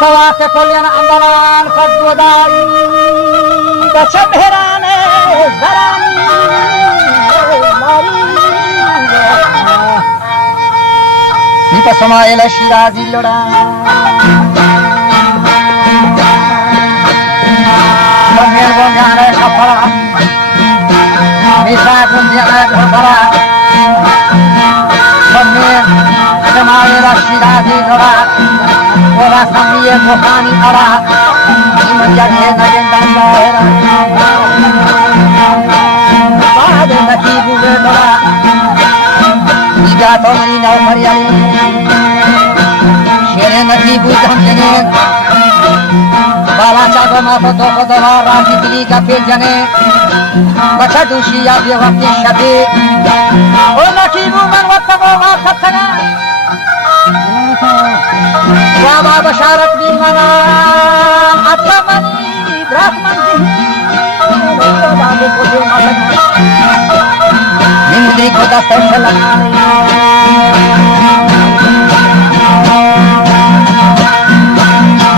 Fawase kolyan ambaran kadwadai bachamherane zarani Nita samaela shirazi loda Bangel bangare khapara Misa kundiana khapara Bangel samaela shirazi loda Ora samiye mohani ara Imajake nagen dandahera Baade nakibu vedora Iga tomani nau mariyali Shere nakibu jamjane Bala chago mato toko doha raji dili ka pejane Bacha dushi ya vyavati shati O nakibu man wattamo wa khattana Wama basharat bimana atlamani brahmani babu kodu malak nimudi koda salani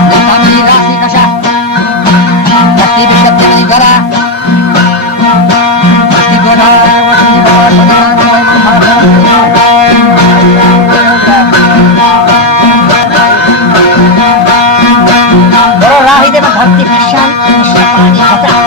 Nitami rasi kasha Kati bishabdi gara Kati gora Wasi bala धरती विशाल पानी खतरा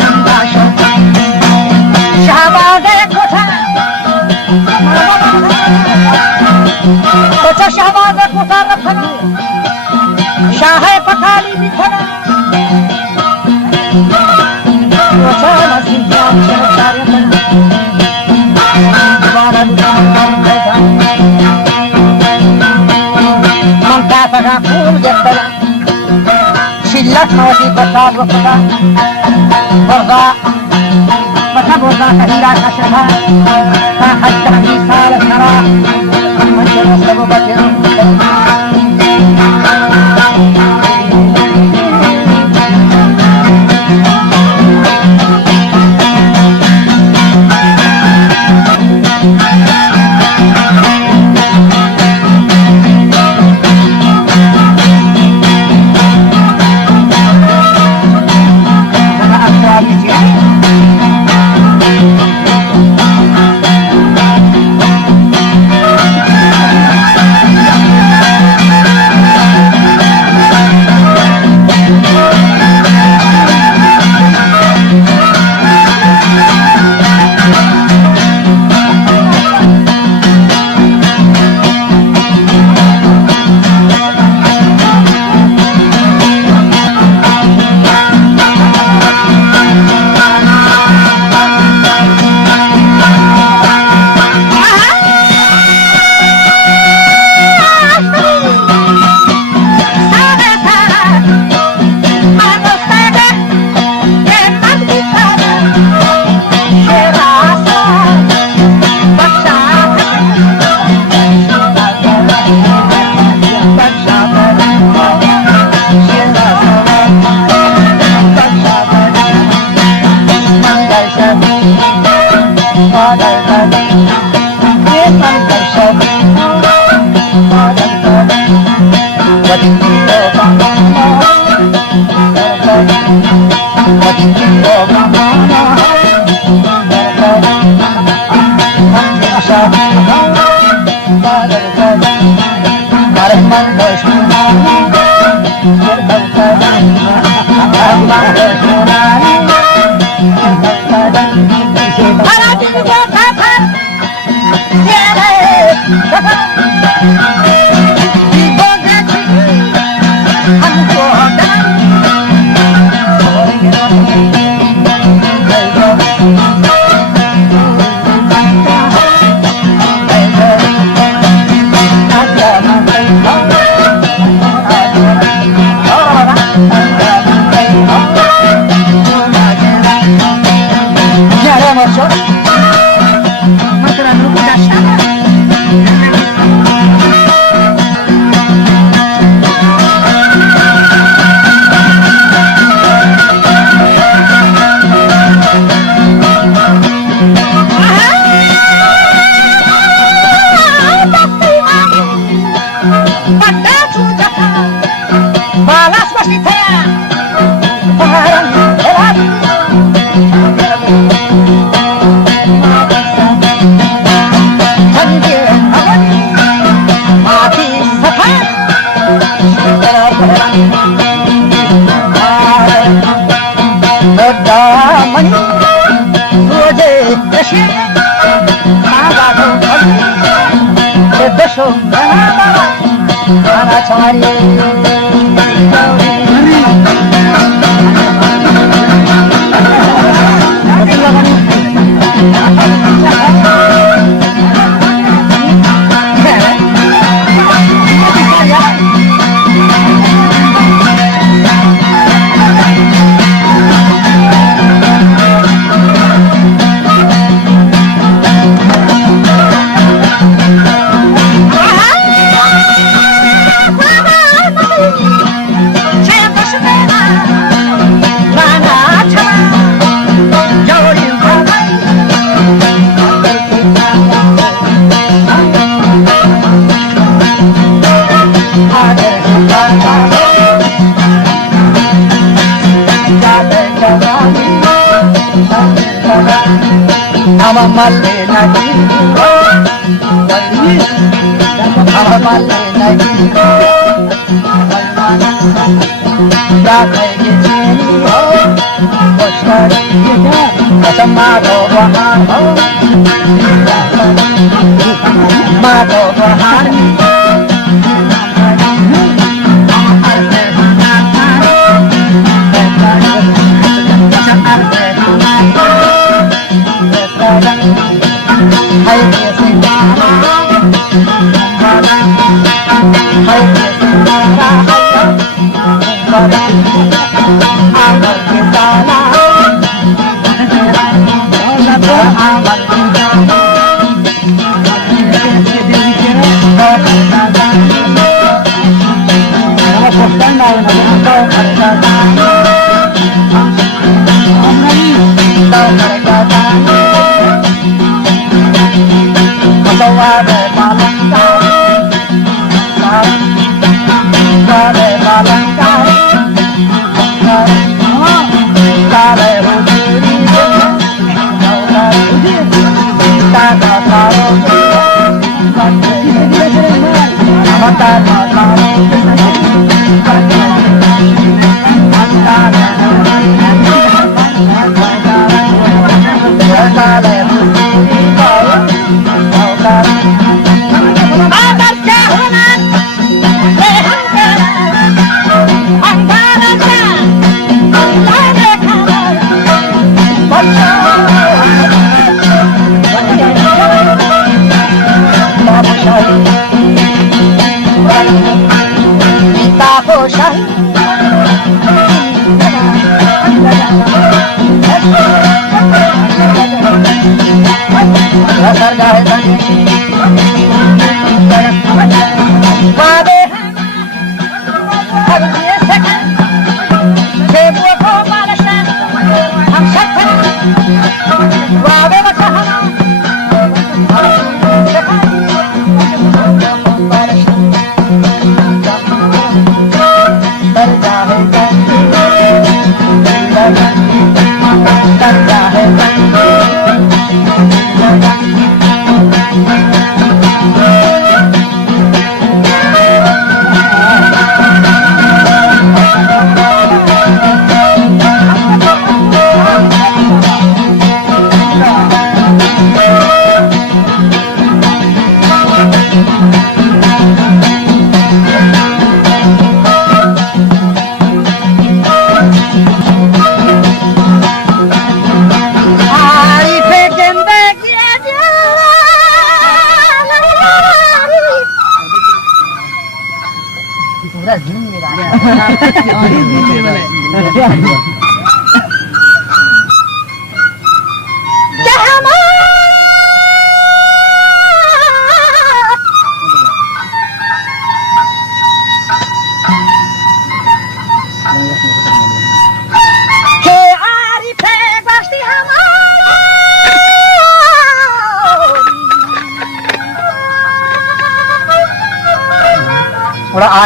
Sambha शिल्लक नौटी प्रसाद वफा वर्गा मतलब वर्गा कहीरा का शहा का हज साल सरा मंजर सब बचे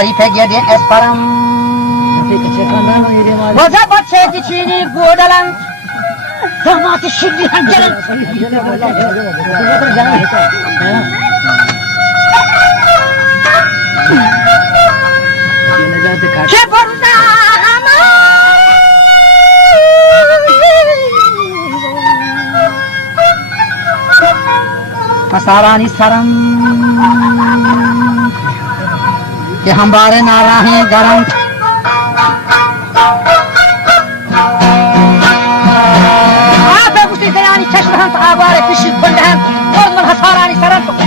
Arif Ege'de Esparam Vaza batse dişini godalan Damatı şimdi hangerin Keporda Pasarani saram कि हमारे नारा हैं गरम आप उसी दयानी चश्म हम आवारे पिछली खुंड हैं और मन हसारानी सरंत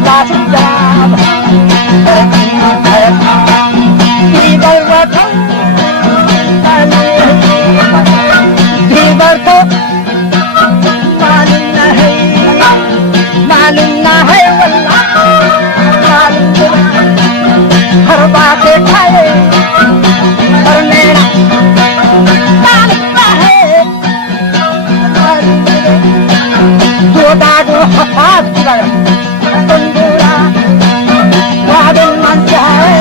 لا شجاب हर बात खाए और मेरा तालुका है दो दादू हफाज कर तंदूरा वादन मन जाए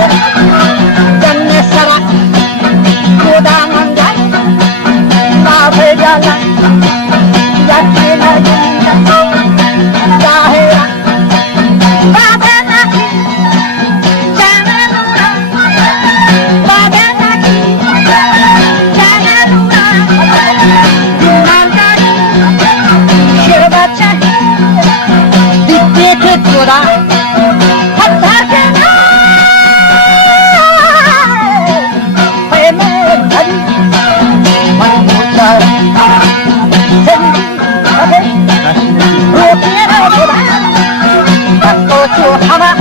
जन्ने सरा खुदा मन जाए ना भेजाला यात्री ना चाहे Toda hatta ke na hai mein dhari man muchar sendi abe rote na toda kasto chu hama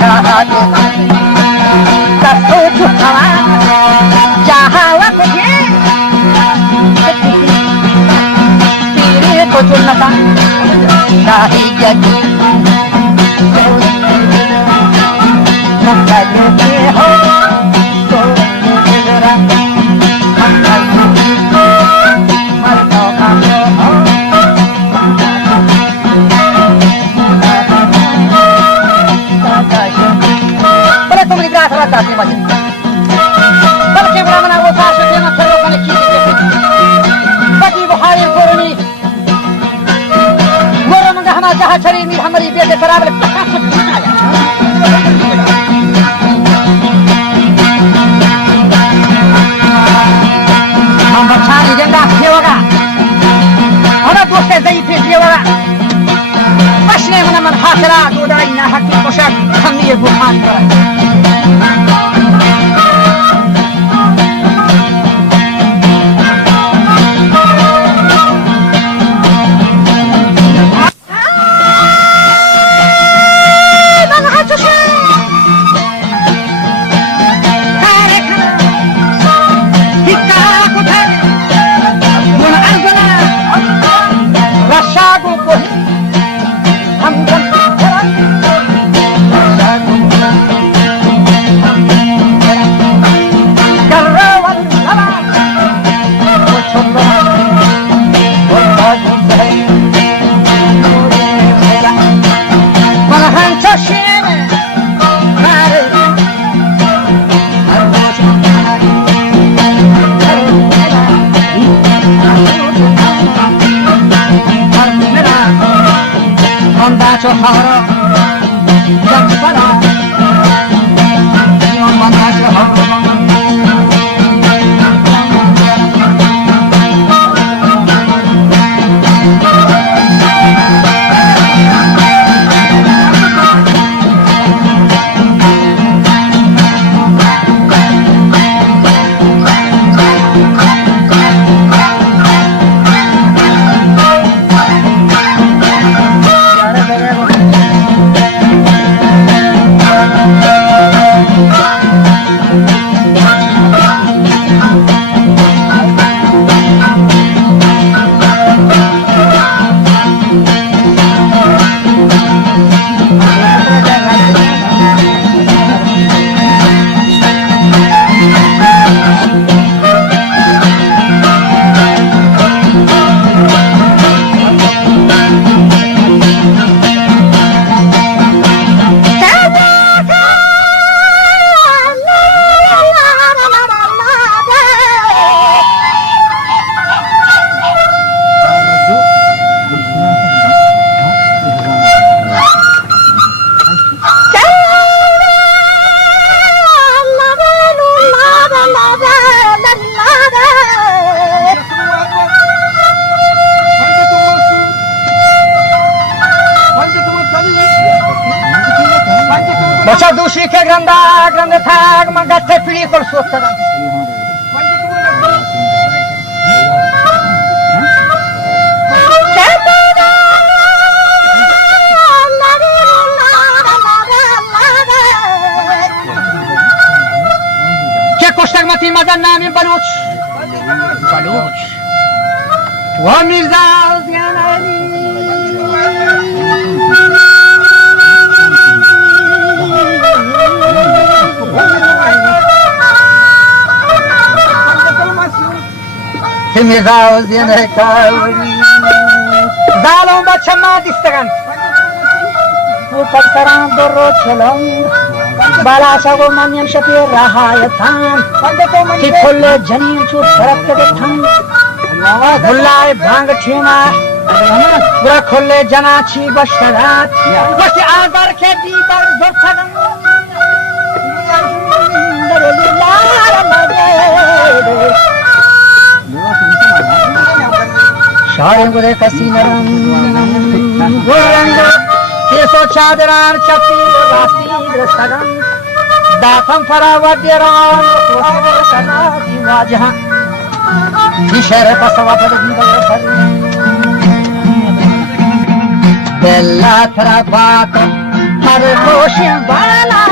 jaha to kasto chu hama jaha waqt ye tere to chunata shahi jadi हमारी बेटे बराबर हम बच्चानी जंगा सेवगा हमारा दोस्त जई पे सेवगा बसने मन हाथरा दोदाई ना हकी पोशाक हम ये गुमान कर Hara Jampara Yomana Hara Boccia duši che grande tag, ma gatte pili col suo talento. حکومتی مدن نامی بلوچ و میرزا زیان علی میرزا زیان علی زالون بچه ما دیستگن و پسران در رو چلون بالا شاگو منیم شپی رهایتان کی کل جنین چو درخت بتن گلای بانگ چیما برا کل جنا چی بشترات وقتی آزار که دیبار زور سگن شاعر گره کسی نرم گرنگ کیسو چادران چپی راسی رستگان داتم فرا و دیران کوشش سنا دیواجها کی شهر پسوا پر دیوار سر دلا ترا بات ہر کوشش والا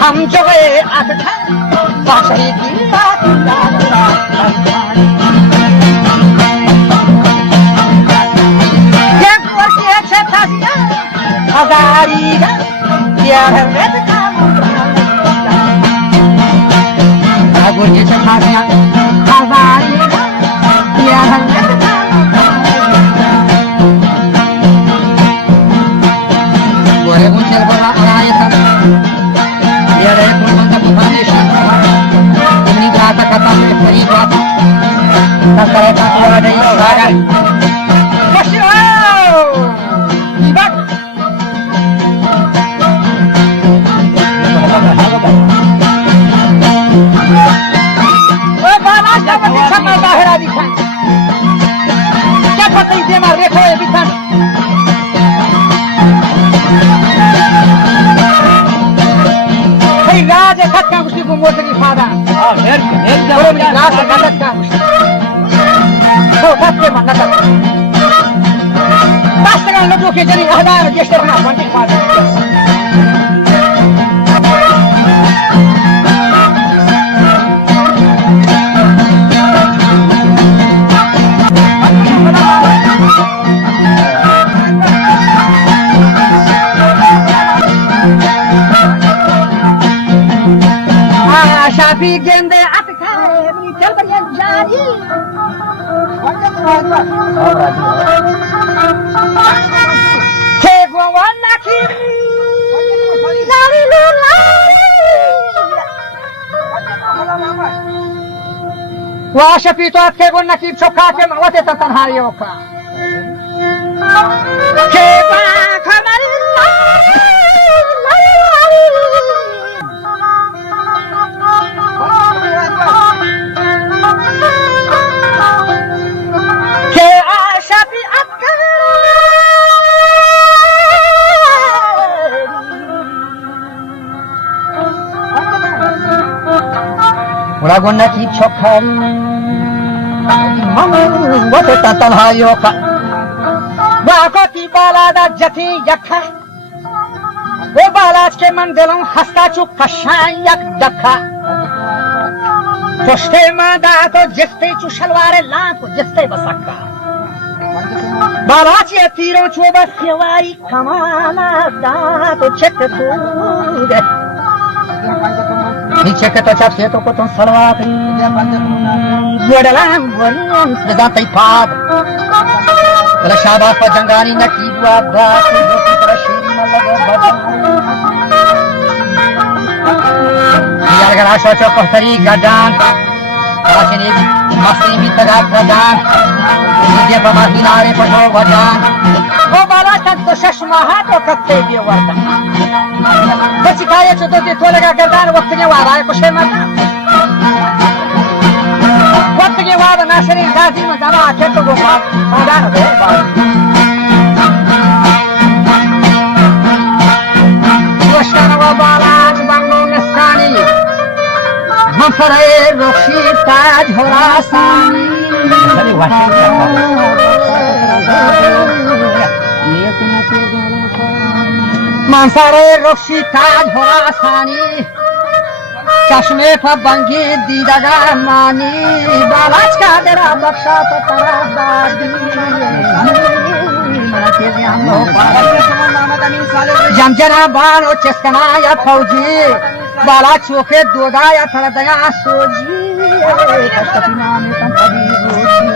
हम जो है आता बाशरी की बात ये कोई अच्छा था हजारी का क्या है मैं काम आगो ये अच्छा था हजारी का क्या है मैं बोले मुझे बड़ा आया था Era con manda putane shaka ini kata kata me pari baat takare ka awa nahi saga kashio ibak o bana jab sama bahra dikhan kya pata ise mar dekho ye dikhan राज खत्म कुछ को मोटे की फादा हां नेर जब राज खत्म तो खत्म मन्ना कर बस का लोगों के जरी आधार गेस्टर ना बनते फादा शाफी गेंदे अटकारे अपनी चल बढ़िया जारी के गोवाना की लाली वा शफी तो के गोवाना की चौका के मवते तन्हारी ओका के बा खमरी اولا گنکی چکر من وقت تنهایی کا واقعی بالا دا جتی یکا و بالاش که من دلم خسته چو کشان یک دکا پشته ما دا تو جسته چو شلوار لان تو جسته بسکا بالاچ تیرو چو بسیواری کمانا دا تو چک توده نیچه که تو چپ سے تو کتون سلواتی گوڑلان گوڑلان بزانتی پاد بلا شاباز پا جنگانی نکی دوا باتی دوسری طرح شیری ملگو بجان دیارگر آشو چو کختری گردان کاشنی مستی می تگا گردان دیگه پا مردی ناره پشو بجان وہ بالا تک تو شش ماہا تو کتے بھی وردن بچی کھائے چو تو لگا گردان وقت کے وارا ہے کچھ مردن وقت کے وارا ناصرین غازی میں جانا آکے تو وہ مادان ہے وشتن و بالا جبانو نسکانی منفر رخشی تاج حراسانی منصر رخشی تاج حراسانی چشمه پا بنگی دیدگاه مانی بالاچ کا درا بخشا پترا بادی جمجنا بانو چسکنا یا فوجی بالا چوکے دودا یا تردیا سوجی کشتی نامی تم پدی روچی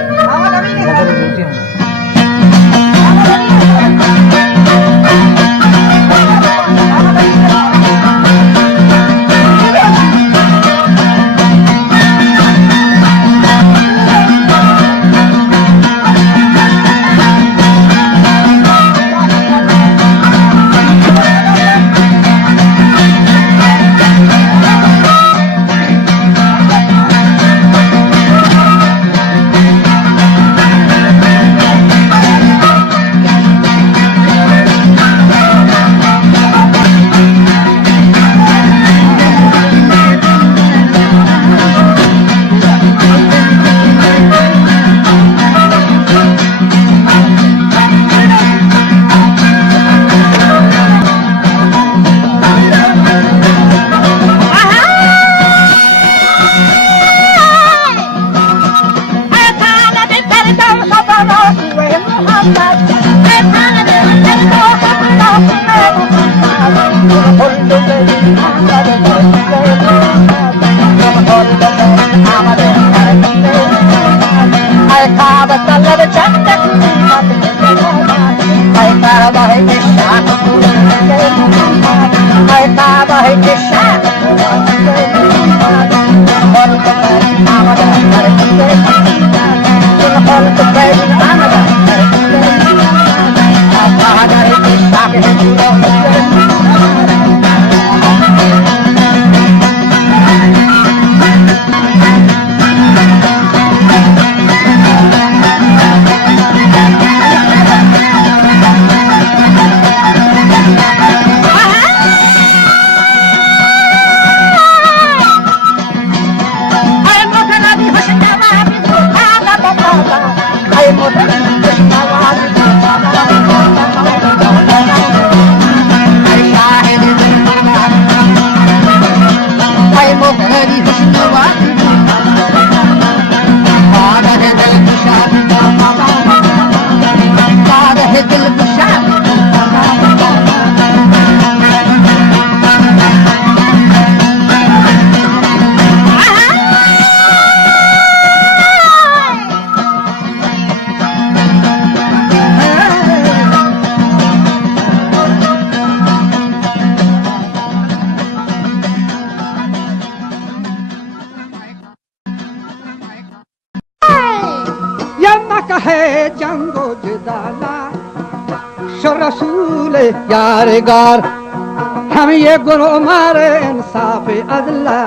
है जंगो जिदाला रसूल यारगार हम ये गुनो मारे इंसाफ अदला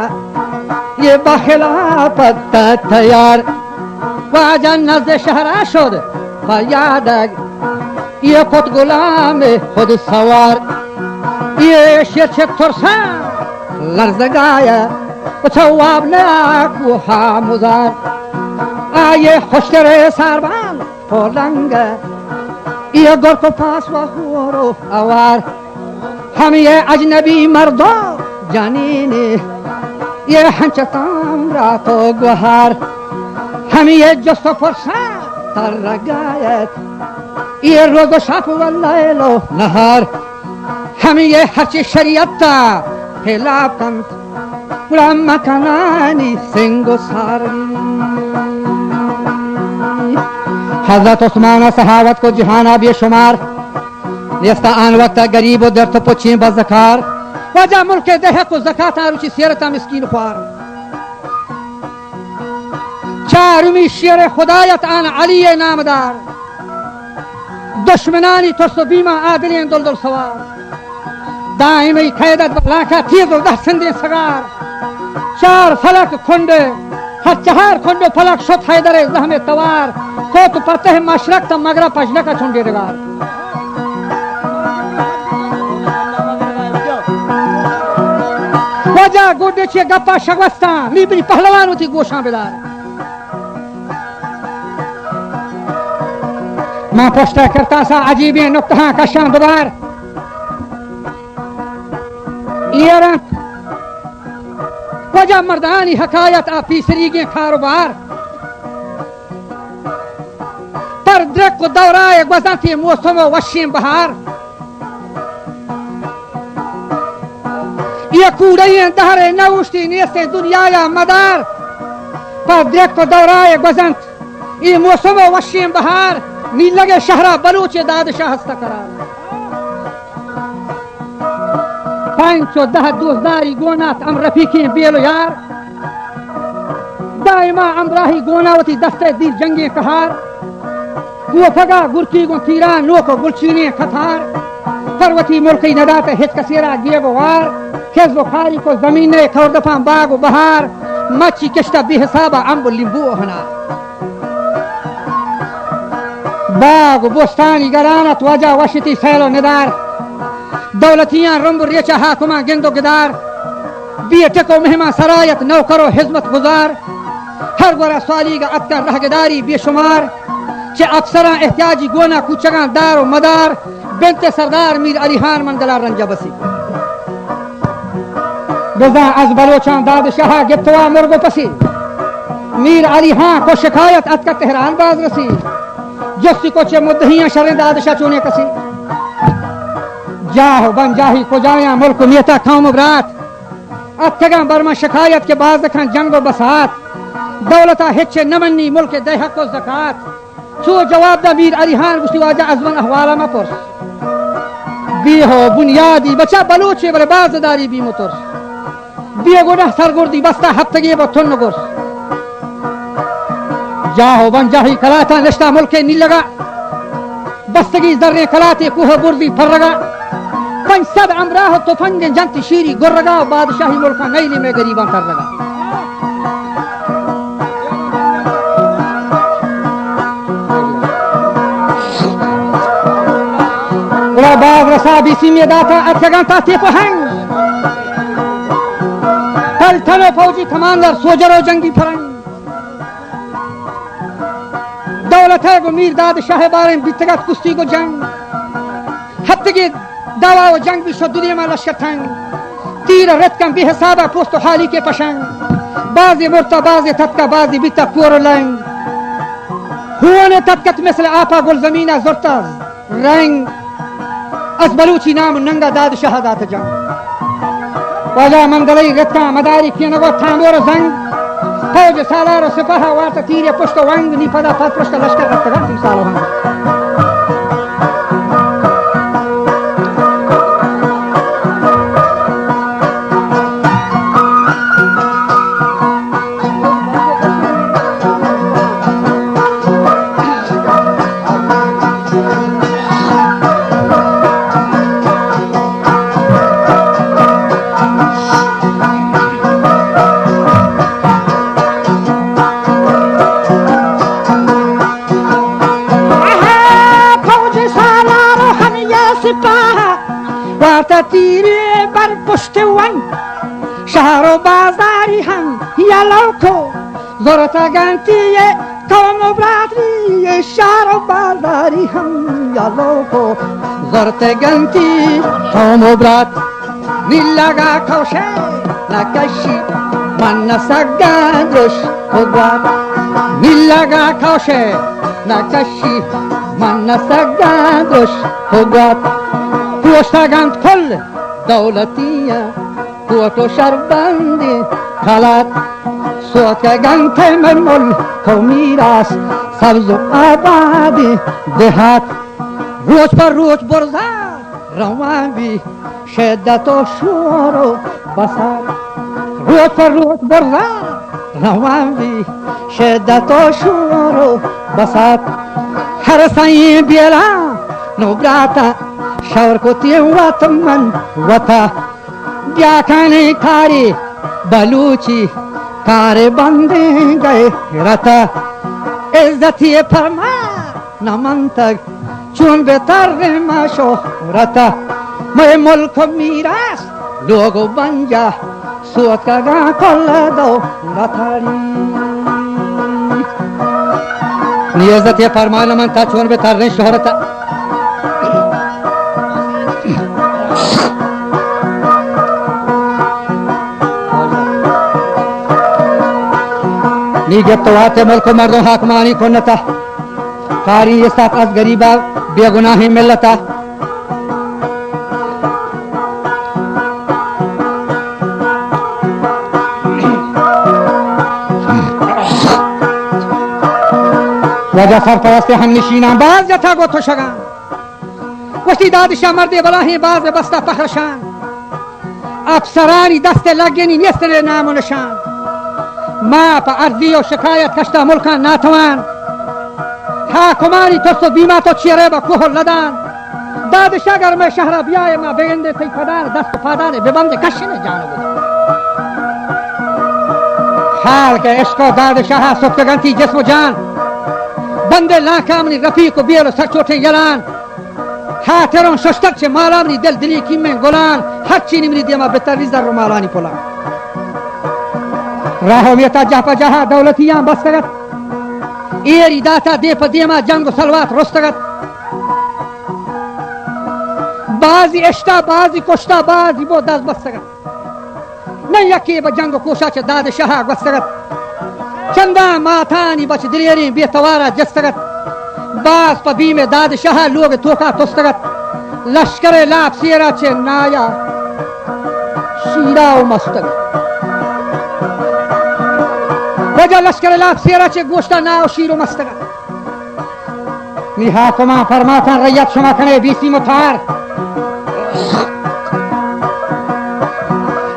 ये बखिलाफत तैयार वाजा नज़ शहरा शुद फयादग ये खुद गुलाम खुद सवार ये शेर तुरसा लर्ज गाया وثواب لك وحامزار آيه خوشتر ساربان فولنگه ये गोर को पास वहूरो आवार हम ये अजनबी मर्दों जानी ने ये हंचताम रातो गुहार हम ये जस्तो फरसा तर रगायत ये रोज़ो शाफ वल्लैलो नहार हम ये हर्च शरीयता खिलाफ कंत पुराम मकानानी सिंगो सारी हजरत उस्मान सहावत को जहाना बेशुमार नेस्ता आन वक्त गरीब और दर्द पुछी बज़कार वजह मुल्क दह को ज़कात रुचि सेरता मिस्कीन ख्वार चारुमी शेर खुदायत आन अली नामदार दुश्मनानी तुर्सो बीमा आदिलें दुलदुल सवार दाइमी खैदत लाखा थीज़ दह संदे सगार चार फलक खुंडे हर चहार खुंडो फलक शुत हैदर जहमे तवार को तो पता है मशरक तम मगरा पजला का छुंडे रगार वजह गोडे छे गप्पा शगवस्ता मीबरी पहलवान होती गोशा बेदार मां पोस्टा करता सा अजीब नुक्ता का शाम दुबार ये वजह मर्दानी हकायत आ तीसरी के कारोबार पर द्रक को दौराए गुजरती मौसम वशीम बहार ये कूड़े दहरे नौश्ती नेस्ते दुनिया या मदार पर द्रक को दौराए गुजरत ये मौसम वशीम बहार नी लगे शहरा बलूचे दादशाह हस्ता करार 510 दोस्तदारी गोनात अम रफीकी बेलो यार दाइमा अमराही गोनावती दस्ते दी जंगे कहार वो फगा गुरकी गो तीरा लोको गुलचीने खतार फरवती मुल्की नदात हिच कसीरा गेगो वार खेजो खारी को जमीने खौरदफा बागो बहार मच्छी किश्ता बेहिसाबा अम्ब लिंबू हना बागो बोस्तानी गरानत वजह वशती सैलो निदार दौलतियां रंब रेचा हाकुमा गिंदो गिदार बीटे को मेहमा सरायत नौ करो हिजमत गुजार हर गोरा साली का अत्कर रहगदारी बेशुमार चे अक्सरा एहतियाजी गोना कुचगा दार और मदार बिनते सरदार मीर अली खान मंगला रंजा बसी गजा अज बलोचान दादशाह गिफ्तवा मुर्गो पसी मीर अली खान को शिकायत अत्कर तेहरान बाज रसी जस्सी को चे मुद्दहियां शर दादशाह चुने कसी जाहो बन जाही को जाया मुल्क नेता खाम बरात अत्तगा बर्मा शिकायत के बाद खान जंगो बसात दौलता हिच्चे नमन्नी मुल्क दह को ज़कात छो जवाब दा मीर अली खान गुस्ती वाजा अजमन अहवाला मा पुरस बी हो बुनियादी बचा बलूचे बरे बाजदारी बी मुतुरस बी गोना सरगुर्दी बस्ता हफ्तगे बथुन गुरस जाहो बन जाही कलाता निश्ता मुल्क नी लगा बस्तगी जर्रे कलाते कुह गुर्दी फरगा पन सब अमराह तो फंगे जनती शीरी गुर्रगा बादशाही मुल्का नईली में गरीबां कर लगा बाग रसा बीसी में दाता अथगंता ते पहंग तल थलो फौजी कमांडर सोजरो जंगी फरंग दौलत है गो मीर दाद शाह बारे बितगत कुश्ती को जंग हत्तगी दवा व जंग भी दुनिया में लश्कर थंग तीर रत कम बेहिसाबा पोस्त हाली के पशंग बाजी मुर्ता बाजी तत्का बाजी बिता कोर लंग हुआ ने तत्कत मिसल आपा गुल जमीना जुर्ता रंग अस बलूची नाम नंगा दाद शहादात जंग वजा मंदलई रत्का मदारी के नगो थामोर जंग फौज सालार सिपाहा वार्ता तीरे पुष्ट वंग नी पदा पद पुष्ट लश्कर रत्तगा सालो हंग तीरे बर पुष्ट वन शहरो बाजारी زرتا گنتی قوم و برادری شهر و بازاری هم یالو کو زرتا گنتی قوم و براد نیلگا کوشه نکشی من نسگندش خودواد نیلگا کوشه نکشی من نسگندش خودواد کوشتگند کل دولتیه کوتو شربندی خلات سوتگند تیمن ملک و میراس سبز و آبادی دهات روز پر روز برزار روان بی شدت و شور و بسار روز پر روز برزار روان بی شدت و شور و بسار هر سایی بیلا نوبراتا شور کتی وطن من وطا بیا کانی کاری بلوچی کار بندی گئے رتا عزتی فرما نمن تک چون بهتر ما شهرتا میں ملک میراث لوگو بن جا سوت کا گا کل دولتاری نی عزتی فرما نمن تک چون بهتر شهرتا نیگه توات ملک و مردم حاکمانی کنتا کاری سات از گریبا بیگناهی ملتا وجه سرپرست هم نشینان باز جتا گو توشگان وشتی دادشا مرد بلاهی باز بستا پخرشان افسرانی دست لگنی نیستن نام و نشان ما پا عرضی و شکایت کشتا ملکان ناتوان حاکمانی ترس و بیما تو چیره با کوه لدان دادش اگر میں شهر بیای ما بگنده تی پدان دست و پادان ببند کشن جانو بودن حال که عشق و دادشاه سفتگنتی جسم و جان بنده لاکامنی رفیق و بیل و سرچوٹیں یلان حاطرون ششتک چه مالامنی دل دلی کیمن گلان هر چینی منی دیما بهتر ریزر رو مالانی پولان راهویتا جهپا جها دولتیان بستگت ایری داتا دی پا دیما جنگ و سلوات رستگت بازی اشتا بازی کشتا بازی بود دست بستگت نه یکی با جنگ و کوشا چه داد شها گستگت چندان ماتانی بچ دلیرین بیتوارا جستگت باز پا بیم داد شها لوگ توکا تستگت لشکر لاب سیرا چه نایا شیرا و مستگت وجه لشکر لاب سیرا چه گوشتا ناو شیر و مستگت نیها کما فرماتن ریت شما کنه بیسی متار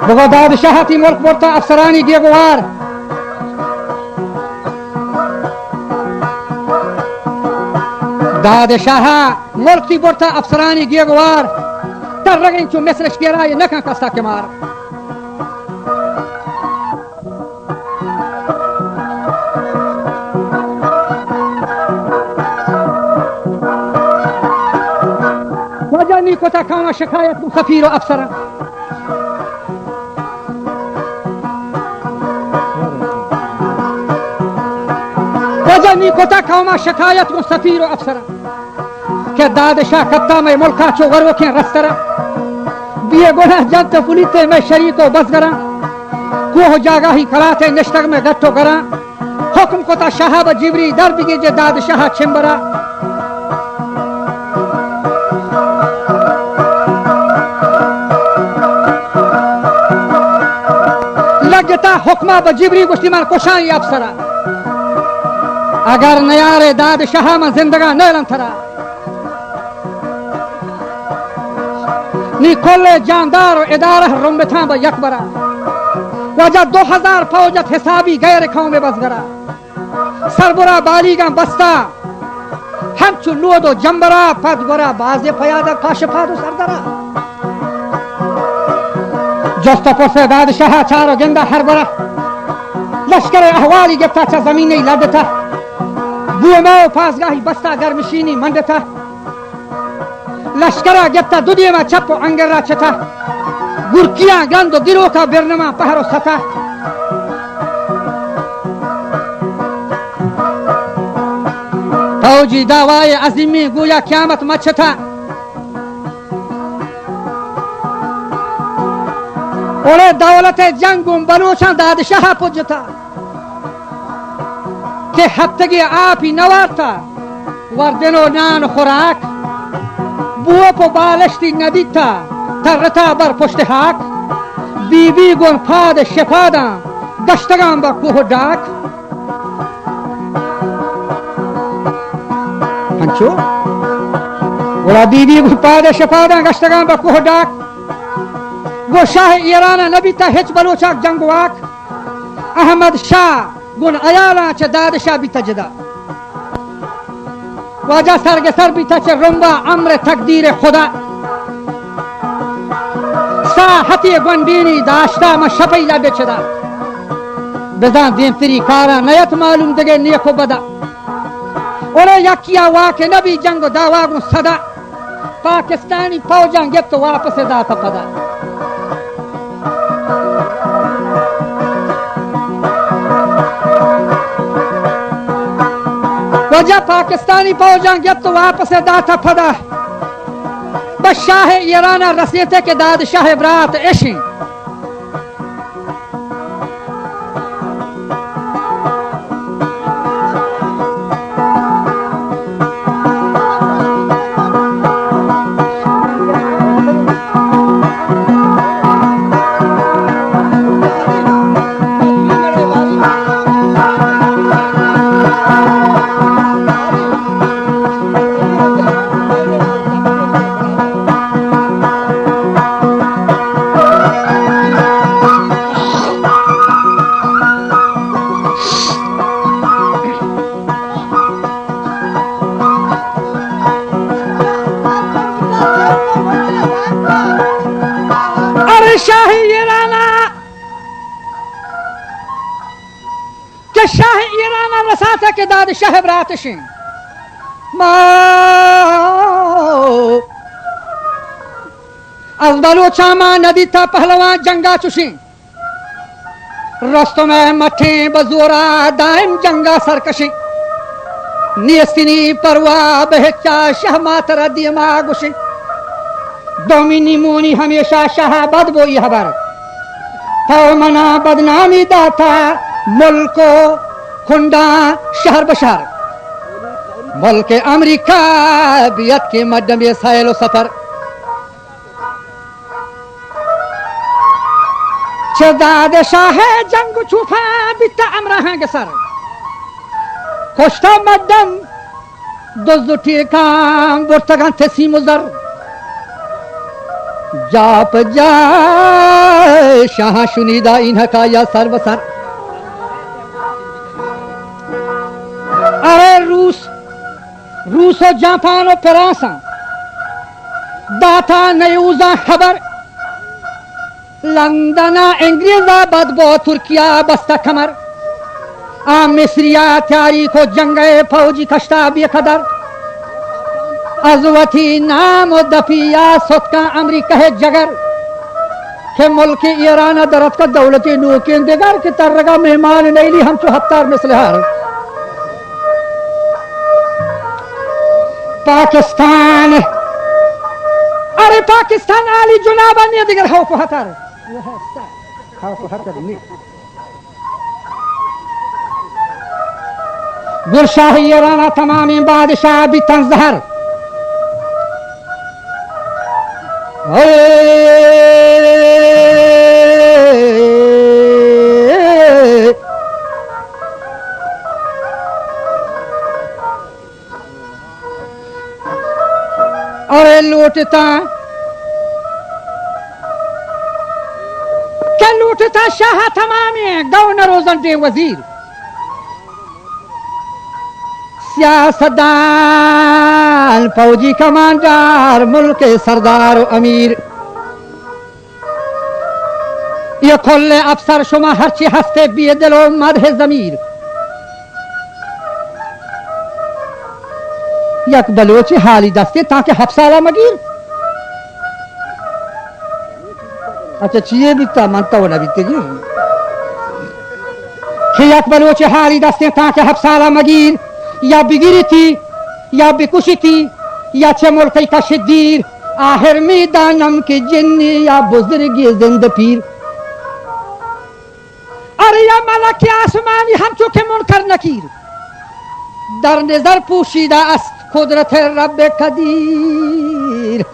بگو داد شهاتی ملک برتا افسرانی دیگوار داد شاه ملکی برتا افسرانی دیگوار تر رگین چون مثلش بیرای نکن کستا کمار وجه نیکوتا کانا شکایت سفیر و افسران وجنی کتا قوما شکایت کو سفیر و افسران که دادشاه کتا میں ملکا چو غرو کین رسترا بیه گناه جنت فلیتے میں شریک و بزگران کوہ جاگاہی کلاتے نشتگ میں گٹو گران حکم کتا شہاب جبری در بگی جے دادشاہ چمبرا لگتا حکمہ بجبری گشتی من کشانی افسرا اگر نیار داد شاه من زندگا نیلن ترا نی کل جاندار و اداره رنبتان با یک برا وجه 2000 فوجت حسابی غیر قوم بزگرا سربرا بالیگان بستا همچو لود و جنبرا پدگرا بازی پیاده کاشپاد و سردرا جست پرس داد شاه چارو گنده هر برا لشکر احوالی گفتا چه زمینی لدتا بوما و پاسگاهی بستا گرمشینی مندتا لشکرا گفتا دو دیما چپ و انگر را چتا گرکیان گند و گیرو کا برنما پهر و ستا फौजी दावाए अजीमी गोया क़यामत मच था और दौलत जंगुम बलोचा दादशाह पुज था के हफ्तगी आप ही नवारता वर्दनो नान खुराक बुआ को बालश्ती नदी था तरता बर पुष्ट हाक बीबी गुन फाद शफादा गश्तगाम बकुह डाक हंचो वड़ा बीबी गुन फाद शफादा गश्तगाम बकुह डाक वो शाह ईरान नबी ता हिच बलोचाक जंगवाक अहमद शाह गुन अयाला च दादशाह भी तजदा वाजा सर के सर भी तच रुम्बा अम्र तकदीर खुदा सा हती गुंडीनी दाश्ता म शपैला बेचदा बेदा देम तेरी कारा नयत मालूम दगे नेको बदा और यकिया वाके नबी जंग दावा गु सदा पाकिस्तानी फौजां गिफ्त वापस दा पदा वजह पाकिस्तानी फौजां गिफ्त वापस दा फदा बस शाह ईरान रसीते के दाद शाह बरात ऐशी के दाद शाह बरात आज बलोचा मा नदी था पहलवान जंगा चुशी रस्तों में मठे बजोरा दाइम जंगा सरकशी नियस्तिनी परवा बहचा शाह मातरा दियमा गुशी दोमिनी मोनी हमेशा शाह बदबोई हबर तो मना बदनामी दाता मुल्को खुंडा शहर बशर मुल्क अमरीका बियत के मड्डम ये सायलो सफर चदाद शाह जंग छुफा बिता अमरा के सर कोष्टा मड्डम दोजुटी काम बुर्तगान थसी मुजर जाप जा शाह शुनीदा इनका या सर्वसर अरे रूसो जापानो फ्रांसा दाता नयूजा खबर लंदना अंग्रेजा बदबो तुर्किया बस्ता खमर आ मिस्रिया त्यारी को जंगे फौजी कश्ता बेखदर अजवती नाम दफिया सत्का अमरीका है जगर के मुल्क ईरान दरत का दौलती नूकें देगर की तरगा मेहमान नहीं ली हम तो हफ्तार मिसलहार पाकिस्तान अरे पाकिस्तान आली जुनाबा ने दिगर हाउ को हतर नहीं गुरशाह ईरान तमाम बादशाह भी तंजहर और लूटता क्या लूटता शाह तमामी गवर्नर रोजन दे वजीर सियासतदान फौजी कमांडर मुल्क सरदार अमीर ये खोले अफसर शुमा हरची हस्ते बिये दिलो मदह जमीर यक बलोच हाली दस्ते ताकि हफ्साला मगीर अच्छा चीए बिकता मानता वो ना बिकतेगी कि यक बलोच हाली दस्ते ताकि हफ्साला मगीर या बिगिरी थी या बिकुशी थी या छे मुल्क का शिद्दीर आखिर मैदानम के जिन्नी या बुजुर्गी जिंद पीर अरे या मलक आसमानी हम चुके मुनकर नकीर दर नजर पोशीदा अस्त कुदरत रब कदीर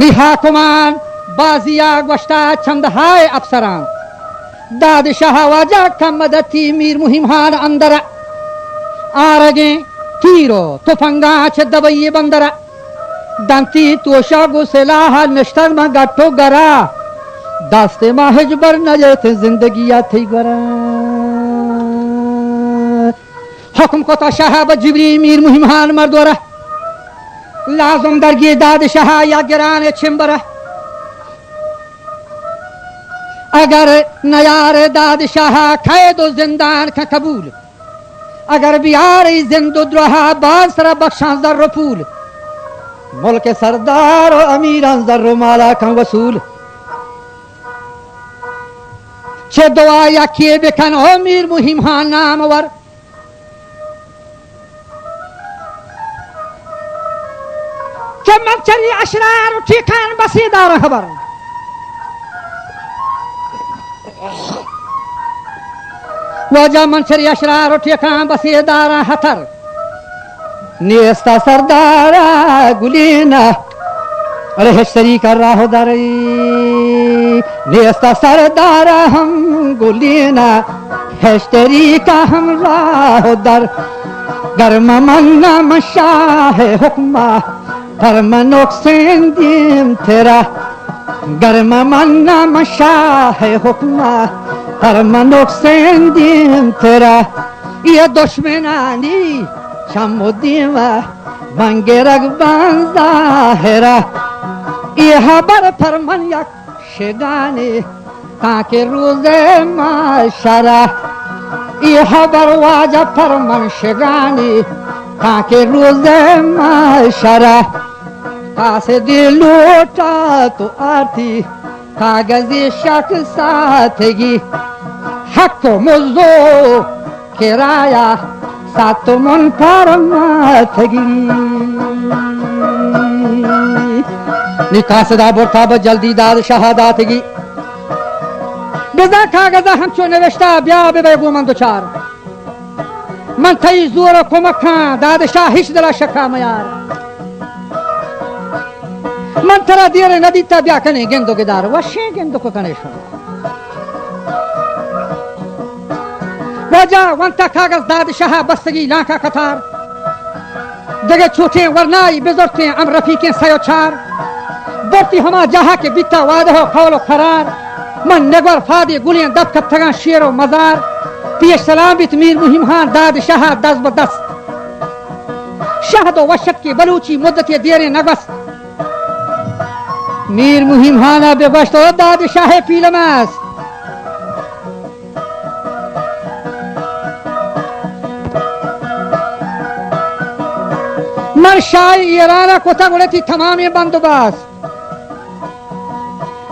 निहा कुमान बाजिया गोश्ता चंदहाय अफसरान दादशाह वाजा का मदती मीर मुहिमान अंदर आरगे तीरो तुफंगा दबइये बंदरा दंती तोशा गुसलाह नश्तर में गट्टो गरा दास्ते माहज बर नजर थे जिंदगी या थी गरा हुक्म को तो शाह जिब्री मीर मुहिमान मर्दोरा लाजम दरगे दादशाह या गिरान छिम्बरा अगर नयार दादशाह खाए तो जिंदान का कबूल अगर बिहार जिंदुद्रोहा बासरा बख्शा जर्र फूल मुल्क सरदार और अमीर जर्र माला का वसूल छे दुआ या किए बेखन हो मीर मुहिमान नामवर के मचरी अशरार उठी खान बसीदार खबर वजह मंशरी अशरार उठी खान बसीदार हथर नियस्ता सरदारा गुलीना अरे हेशरी कर रहा हो दरी नियस्ता सरदारा हम गुलीना हेशरी का हम राहो दर गर्म मन्ना मशाह हुक्मा फरमनोक सेंदीम तेरा गर्म मन्ना मशाह हुक्मा फरमनोक सेंदीम तेरा ये दुश्मनानी शमुद्दीवा मंगे रगबान जाहिरा ये हबर फरमान यक शेगाने ताके रोज़े माशरा ये हबर वाजा फरमान शेगाने ताके रोज़े माशरा कासे दिल लूटा तो आती कागज़ी शक साथगी हक मुझो किराया सात मन परमाथगी निकासदा बोरताब जल्दी दाद शहादातगी बिजा कागजा हमचो नवेश्ता ब्या बेबे मन दुचार मन थई जोर को मखा दाद शाह हिश दला शका मयार मन थरा दियर नदी ता ब्या कने गेंदो के दार वशे गेंदो को कने शो वजा वंता कागज दाद शाह बस्तगी लाका कतार जगह छोटे वरनाई बेजरते अम रफीके सयोचार बोती हमा जहा के बिता वादे हो खौलो खरार मन नगर फादे गुलियां दब कत्थगा शेरो मजार पेश सलाम बित मीर मुहिमान दाद शाह दस बदस शहदो वशत के बलूची मुद्दत देरे नगस मीर मुहिमाना बेबश्तो दाद शाह पीलमास मर शाह ईराना कोता गुड़ती तमाम बंदोबस्त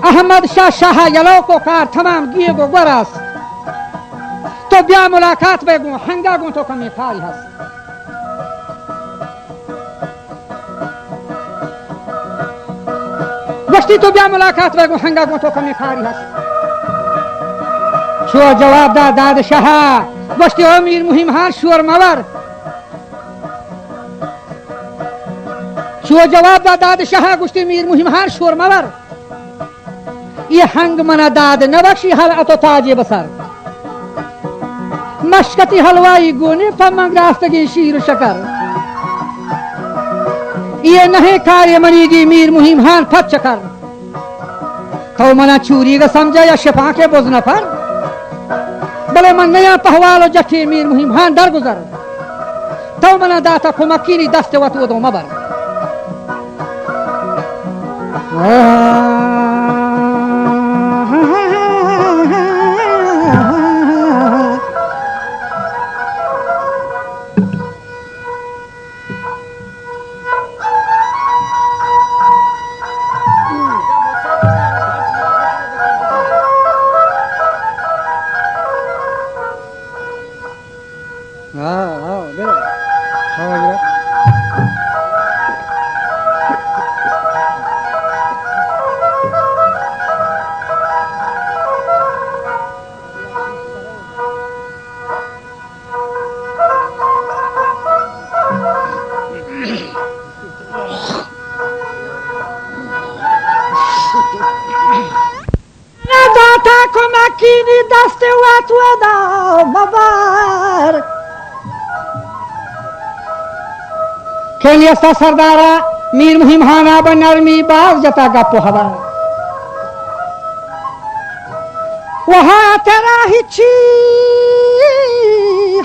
अहमद शाह शाह यलो को कार तमाम गिए गो गरस तो ब्या मुलाकात बेगो हंगा गो तो कमी खाई हस वस्ती तो ब्या मुलाकात बेगो हंगा गो तो कमी खाई हस शो जवाब दा दाद शाह वस्ती अमीर मुहिम हां शोर मवर शो जवाब दा दाद शाह गुस्ती मीर मुहिम हां शोर मवर ये हंग मना दाद नबक्षी हल अतो ताजे बसर मशकती हलवाई गोने फमंग रास्तगी शीर शकर ये नहीं कार्य मनीगी मीर मुहिम हान फत चकर खौ मना चूरी का समझा या शिफा के बोझ पर बले मन नया पहवालो जठी मीर मुहिम हान दर गुजर तो मना दाता को मकीनी दस्ते वत दो मबर हाँ हाँ Bini daste watu da mabar Kelyasta Sardara Mir Muhim Hana Banarmi Baz Jata Gapo Hava Waha Tera Hichi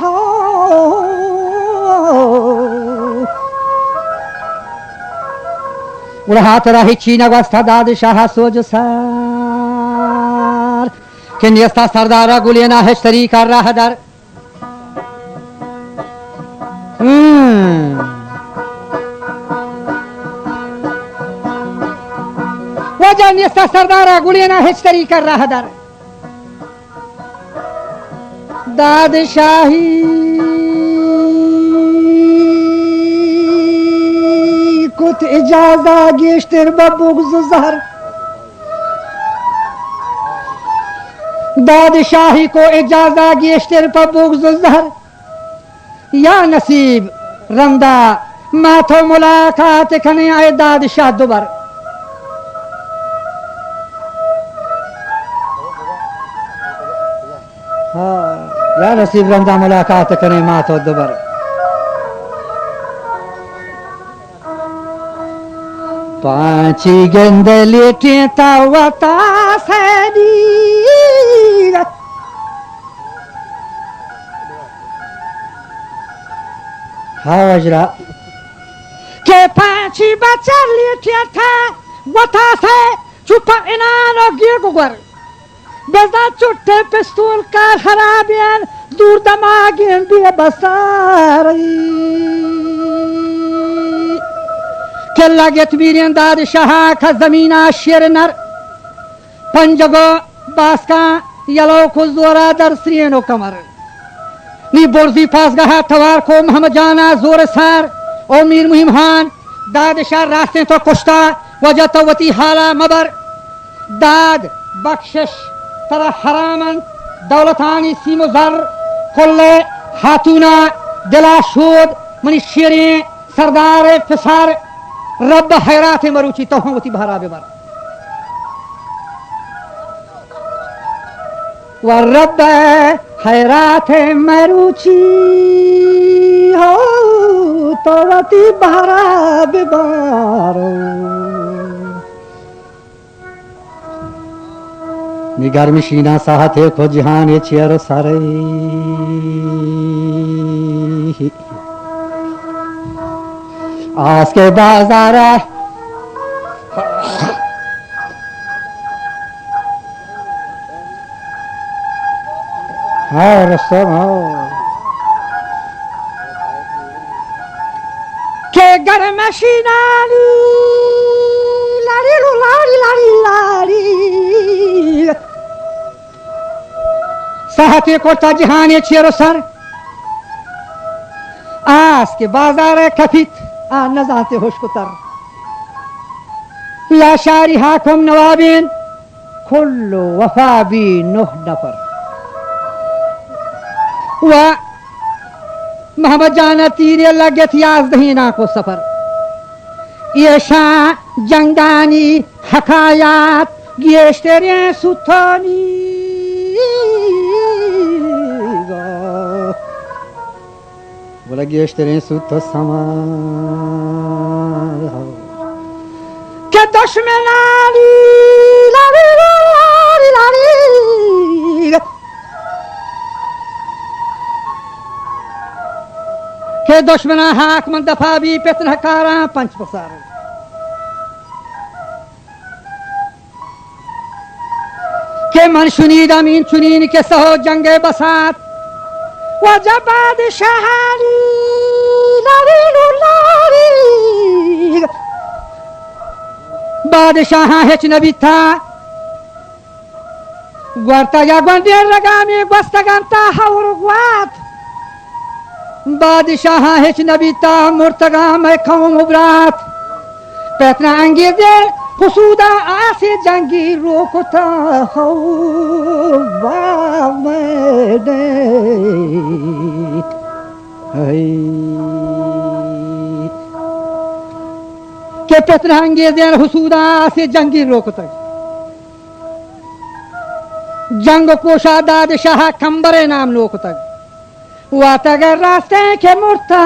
Ho Waha Tera Hichi Nagasta Dad Shaha Sojasar Kelyasta Sardara Guliana Heshtari Kar Rahadar वजन इसका सरदारा Guliyana history कर रहा दर दादशाही कुत इजाजा गेश्तर बबुग्ज जहर दादशाही को इजाजा गेश्तर बबुग्ज जहर या नसीब रंदा माथो मुलाकात करने आए दादशाह दुबर या नसीब रंदा मुलाकात करें माथो दुबर पांची गंद लेटे तावता सैनी हाँ वजरा के पांची बच्चा लेटे था वता से चुपा इनानो गिर गुगर बेजा चुट्टे पिस्तूल का खराबियन दूर दमागिन दिए बसारी के लगे तबीरियन दाद शाह का जमीना शेर नर पंजगो बासका यलो खुजोरा दर श्रीनो कमर नी बोर्जी पास गहा तवार को मोहम्मद जाना जोर सार ओ मीर मुहिम खान दाद शाह रास्ते तो कुश्ता वजह तवती हाला मबर दाद बख्शिश तरा हरामन दौलतानी सीमोजर कोल्ले हातूना दिला शोद मनी शेरे सरदार फिसार रब हैरात मरुची तो होती भरा बेबर व रब हैरात मरुची हो तो वती भरा बेबारो निगर मिशीना साहते खो जहान ये चेयर सारे आज के बाजार हाँ रस्तों के घर मशीना लारी लारी लारी लारी साहते कोटा जहाने चेरो सर आज के बाजार कफित आ नजाते होश को तर ला शारी हाकुम नवाबिन खुल्लो वफाबी नुह नफर व मोहम्मद जाना तीरे लगे याज दहीना को सफर ये शाह जंगानी हकायात गेश्तरे सुथानी बोला गेश्तरे सुथ समार के दुश्मनाली लारी लारी लारी के दुश्मना हाक मन दफा भी पेतन हकारा पंच पसार के मन शुनीद अमीन चुनीन के सहो जंगे बसात वजह बादशाहानी लारी लारी बादशाह हेच नबी था गुarta या गंडेर लगामी गोस्तगंता हाउर गुआत बादशाह हेच नबी था मुर्तगा मैं खाऊं मुबरात पेतना अंगेजे फुसूदा आसे जंगी रोकता हो बामदे के पेतना अंगेजे फुसूदा आसे जंगी रोकता जंग कोशा दाद शाह खंबरे नाम लोक तक वातगर रास्ते के मुर्ता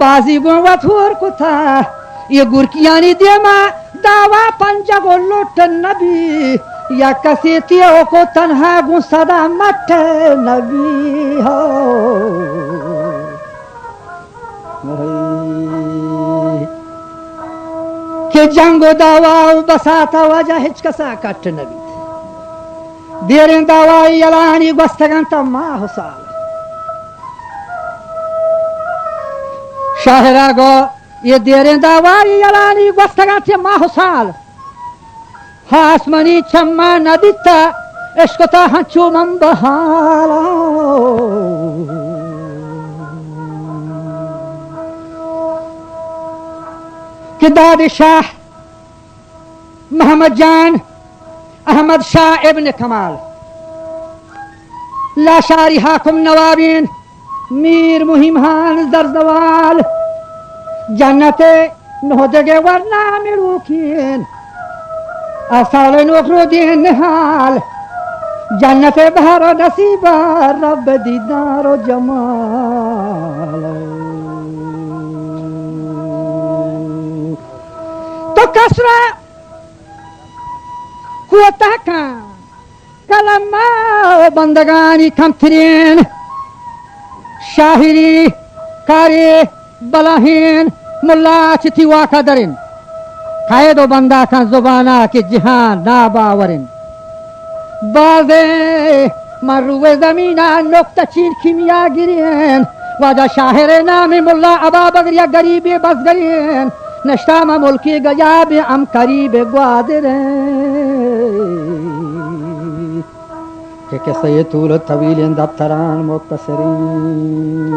बाजी गो वथुर कुथा ये गुरकियानी देमा दावा पंजगो लोट नबी या कसीतियों को तन्हा गु सदा मत नबी हो के जंगो दावा बसाता वजह हिचकसा कट नबी देरें दावा यलानी गस्तगंता माह साल शाहरा गो ये देरें दावा यलानी गस्तगंता माह साल हासमनी चम्मा नदिता इश्कता हंचू मन बहाला कि दाद शाह मोहम्मद जान अहमद शाह इब्न कमाल लाशारी हाकुम नवाबीन मीर मुहिम खान जरदवाल जन्नते नोदगे वरना मिरुकीन असाल नोखरुद्दीन निहाल जन्नते बहरो नसीबा रब दीदारो जमाल तो कसरा कुता का कलमा बंदगानी कमतरीन शाहिरी कारी बलाहीन मुल्ला चिथी वाका दरिन खाए दो बंदा का जुबाना के जिहान नाबावरिन बाजे मरुए जमीना नुक्ता चीन खिमिया गिरिन वाजा शाहिर नामी मुल्ला अबा बगरिया गरीबी बस गरीन नश्तामा मुल्की गजाब अम करीब ग्वादरे के कैसे ये तूल तवील दफ्तरान मुक्तसरीन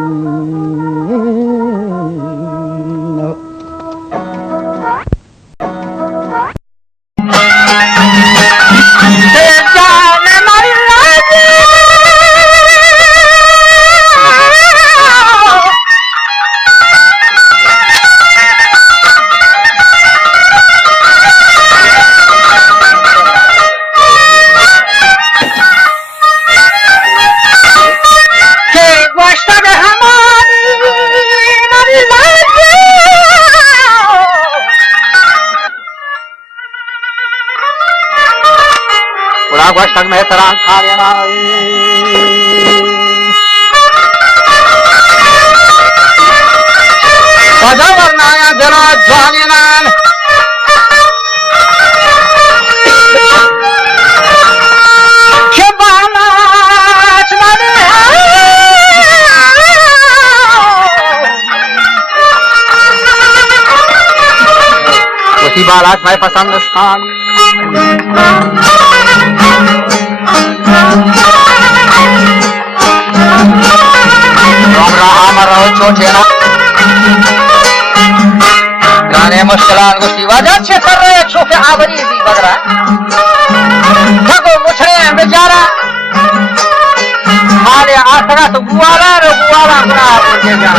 गोष्ठक में तरह खा लेना वरना जरा ज्वालिनान उसी बालात मैं पसंद स्थान छोटेना गाने मुश्किलान गुस्सी वजह अच्छे कर रहे छोटे आवरी भी बगरा थको मुछड़े बेचारा हाले आसरा तो गुआला रे गुआला बना के जा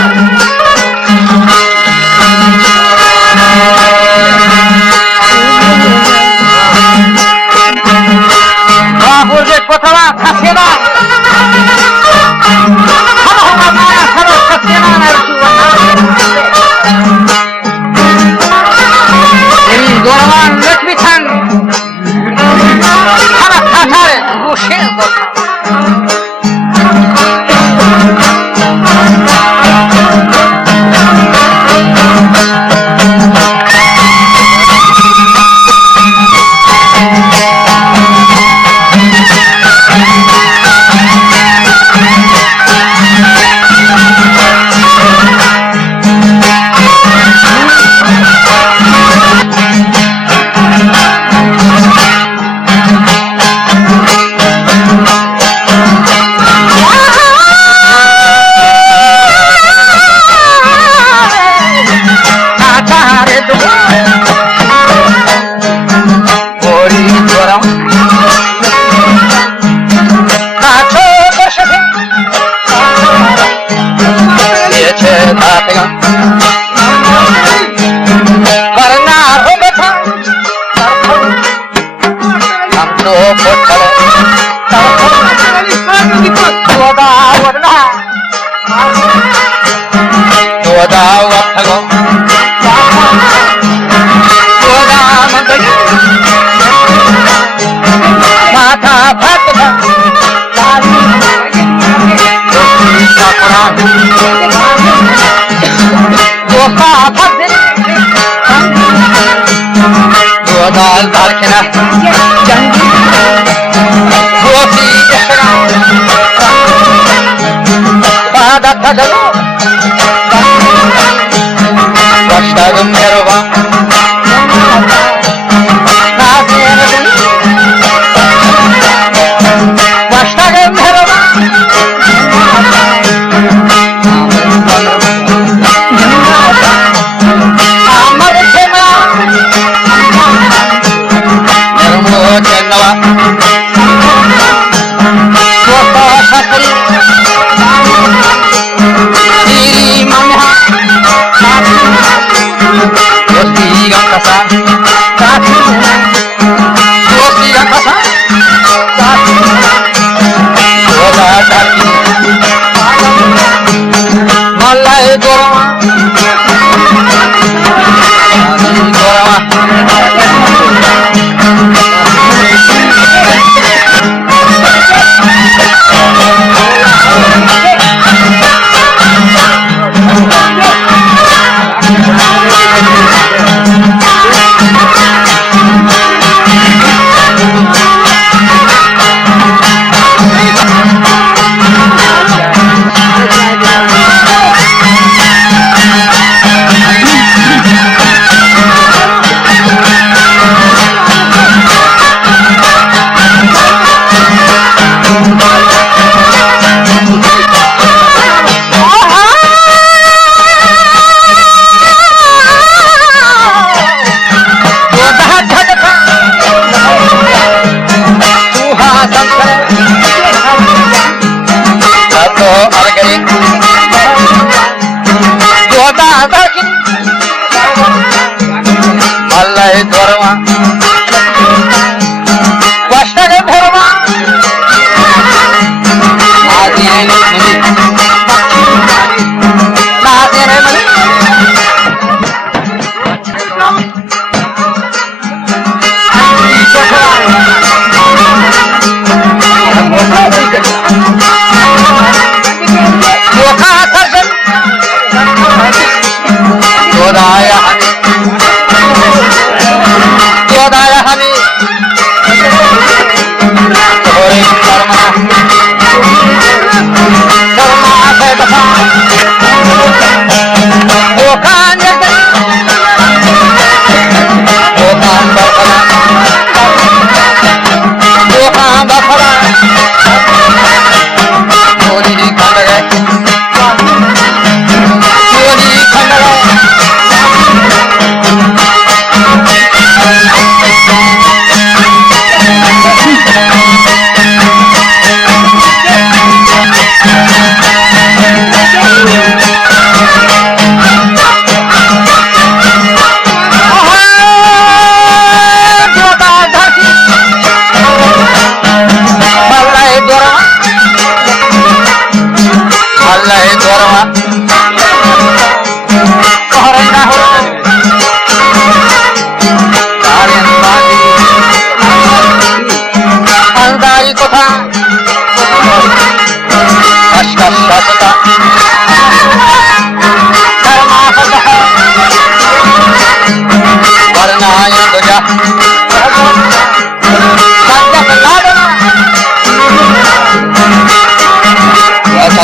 बाबू के कोथवा खसेना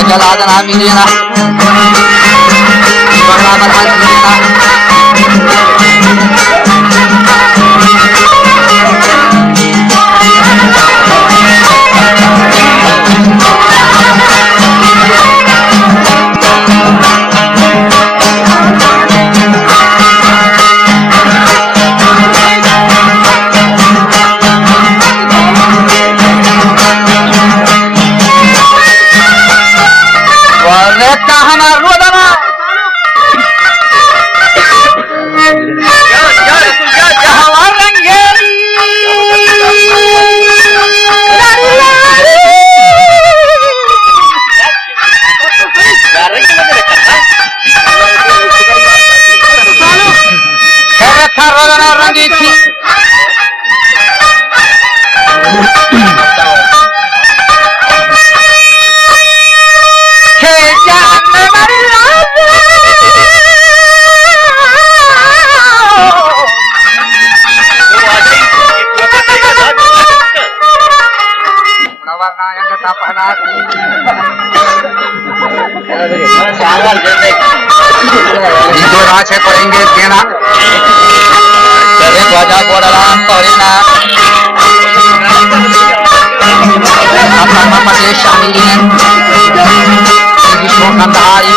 Jaladan Amilina Bernama Amilina रगना रंगी थी राजे पड़ेंगे देना ध्वजा बोडला तोड़ना अपना मजे शामिल विश्वकंधारी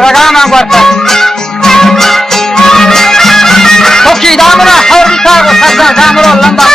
रगाना वर्ता ओके दामरा हौरिता को सदा दामरो लंबा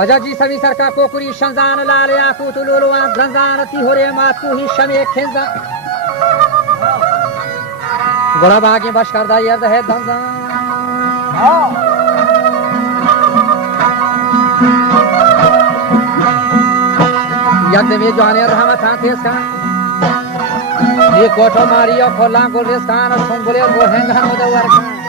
वजाजी सभी सरका कोकुरी शंजान लाल याकूत लुलुआ गंजान तिहोरे मातू ही शमे खिंजा गोड़ा बागे बश करदा यर्द है दंजा यद में जाने रहमत हाथे सा ये कोठो मारियो खोला गोलस्तान संगले गोहेंगा नोदवर का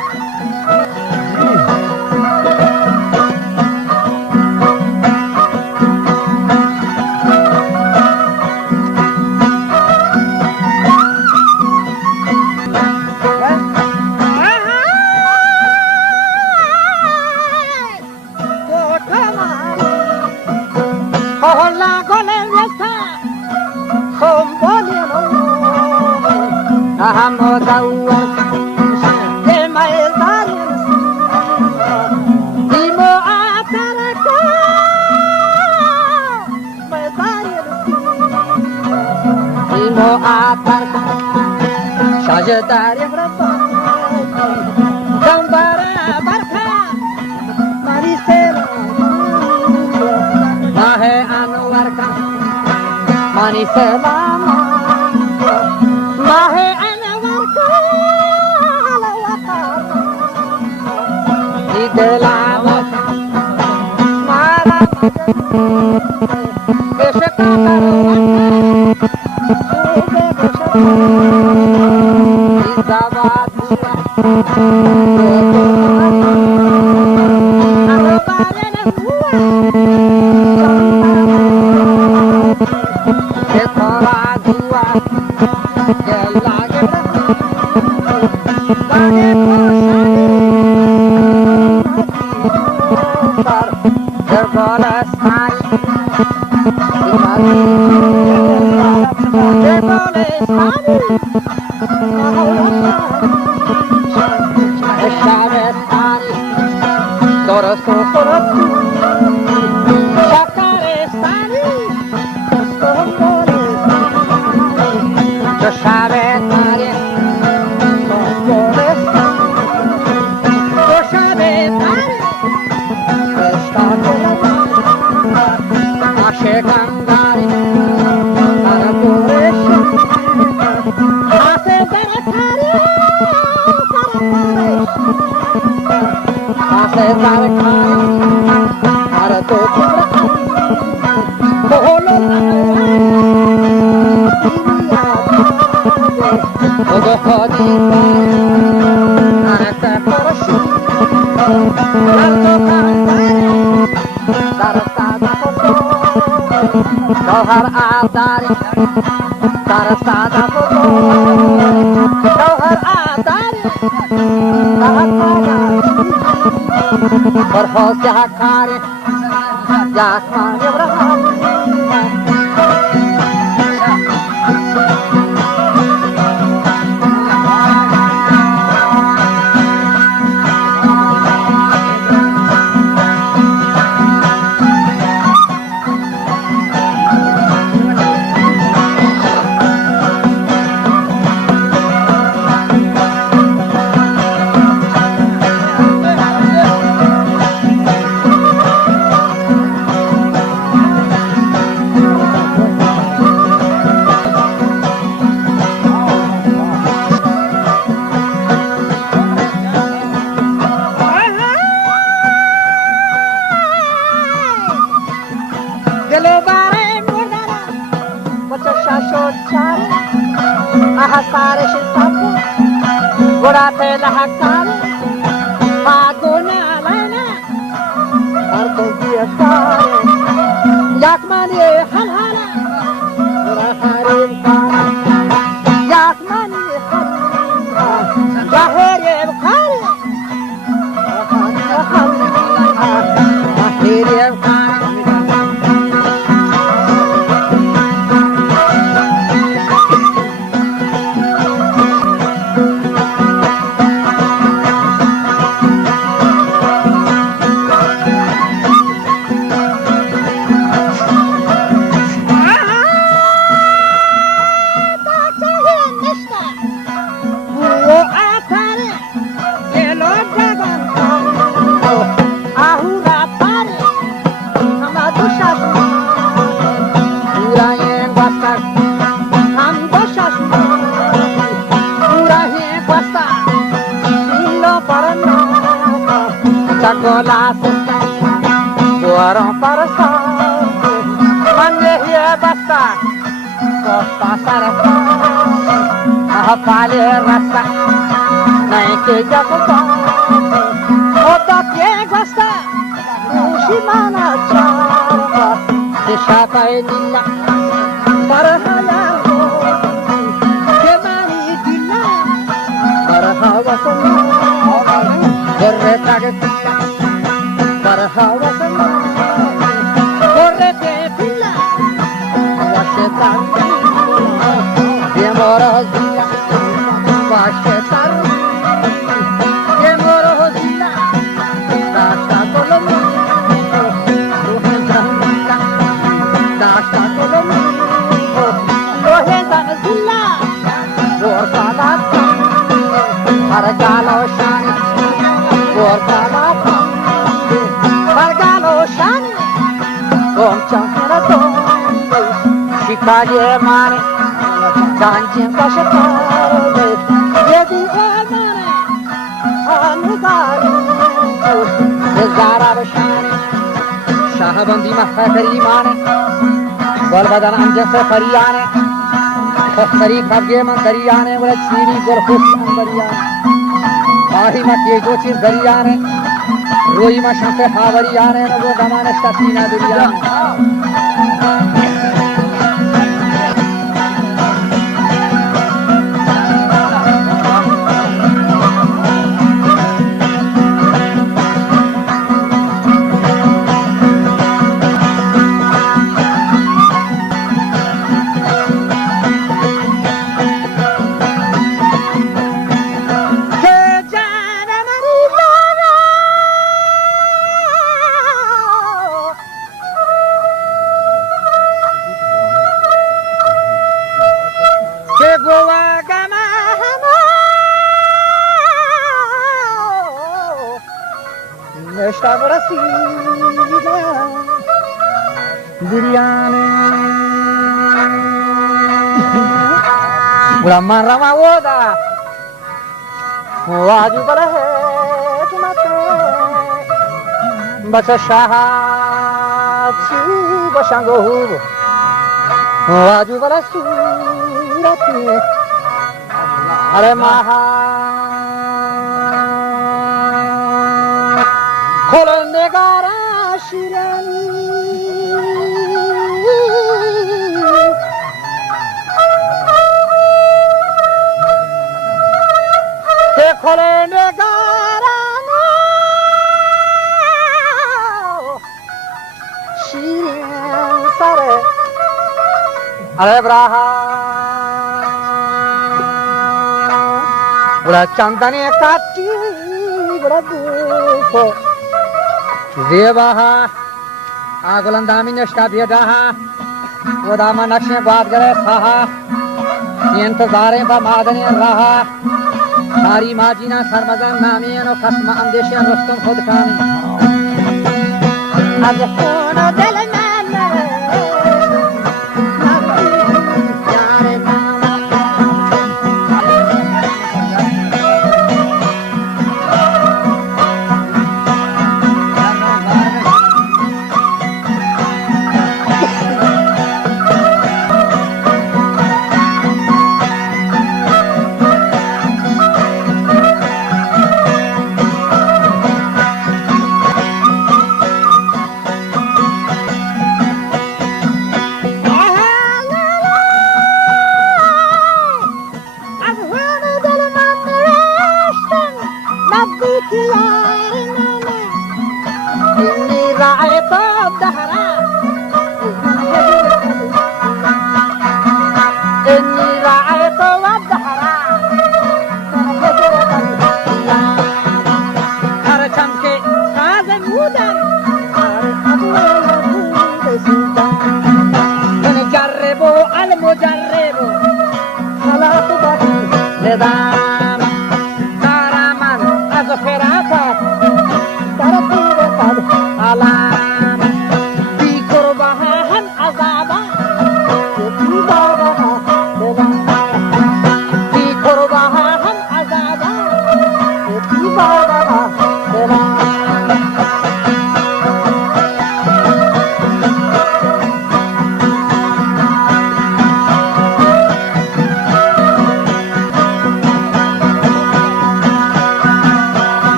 Sajdari berapa Gambara barka Manisela Mahe Anwarka Manisela Mahe Anwarka Alawaka Idelama Mara Keshakara Jauhar Adari Sarasada Bodo Jauhar Adari Sarasada Berhos Jahakari Jasman Ibrahim Gola sesta, buaron para sal, mande hiya basta, costa sarasta, ahapale rasta, naik ke jakoba, oda ke gasta, ushimana chava, deshata enilla, parhaya. Corre tagetilla, barhawasana. Corre tefilla, washetan. Demorozilla, washetan. Demorozilla, dashta kolomna. Lohendranilla, dashta kolomna. Lohendranilla, vorsalat. Hargalo shani, vorgalo pambe, hargalo shani, gomchana tombe, shikaje mane, ganjen pashatare, yedi mane, anugari, zara shani, shahabandi mahfari mane, golbadan amjase fariyane, khastari khabge man dariyane, wala chiri gorkhus andariyane. आही मा के जो चीज दरियाने रोई मा शांते हावरियाने न वो गमाने स्तासीना दरियाने Brahma Rama Oda Waju Balahe Tumate Basa Shaha Chi Bashango Hugo Waju Balasurati Hare Maha Kolonegara Shirani Kolonegara Shirin Sare Hare Braha Bura Chandane Kati Bura Dukho Devaha Agulandami Nashta Bhyadaha Udama Nakshne Badgare Saha Yentazare Ba Madani Raha Hari Majina Sarmazan Nami and Okasma Andesha Rostam Kodkani Agafono della Nana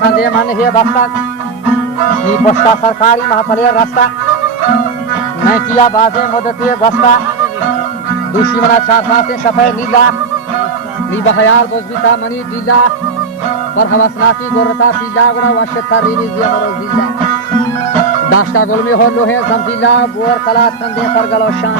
Sanjay माने हे बस्ता नी बस्ता सरकारी महापलिया रास्ता मैं किया बाजे मदद ये बस्ता दूसरी मना चार से सफेद नीला नीबा ख्याल बोझबिता मनी दिला पर हवसनाकी गोरता पीला गुना वशता रीनी जिया मरो दिला दास्ता गोल में हो लोहे जमदिला बोर कला तंदे पर गलोशान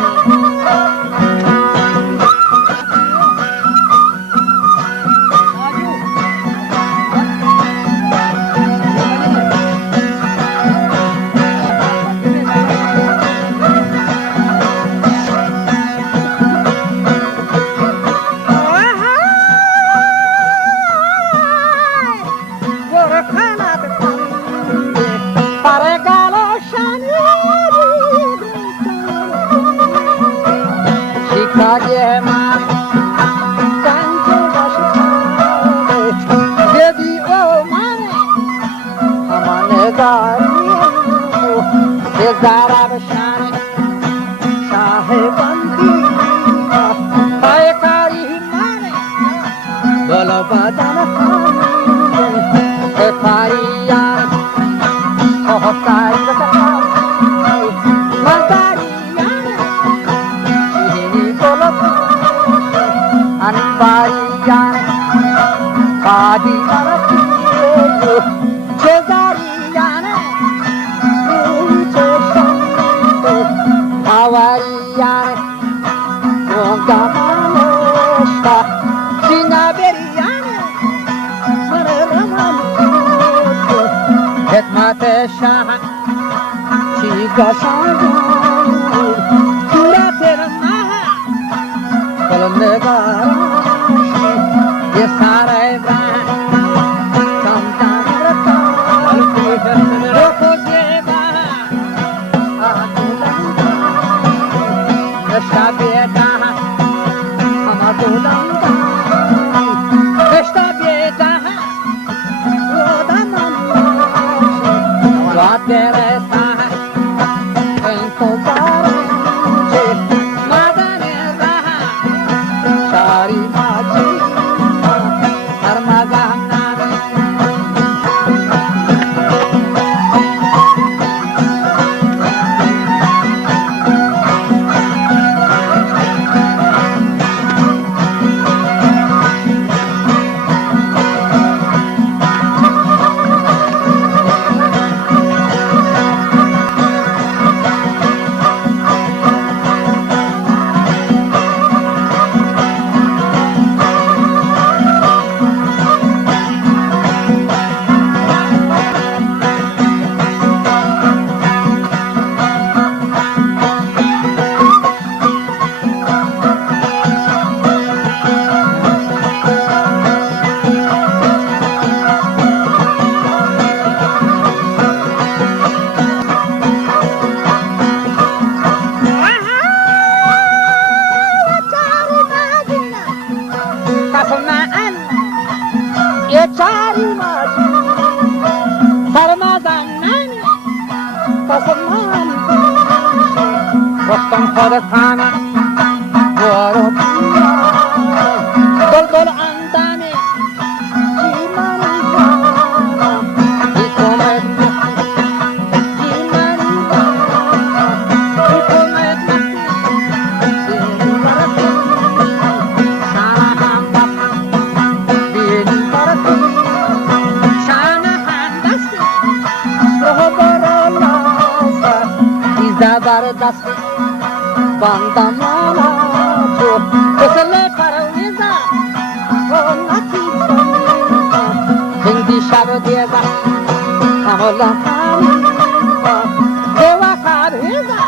Dewa kabheza,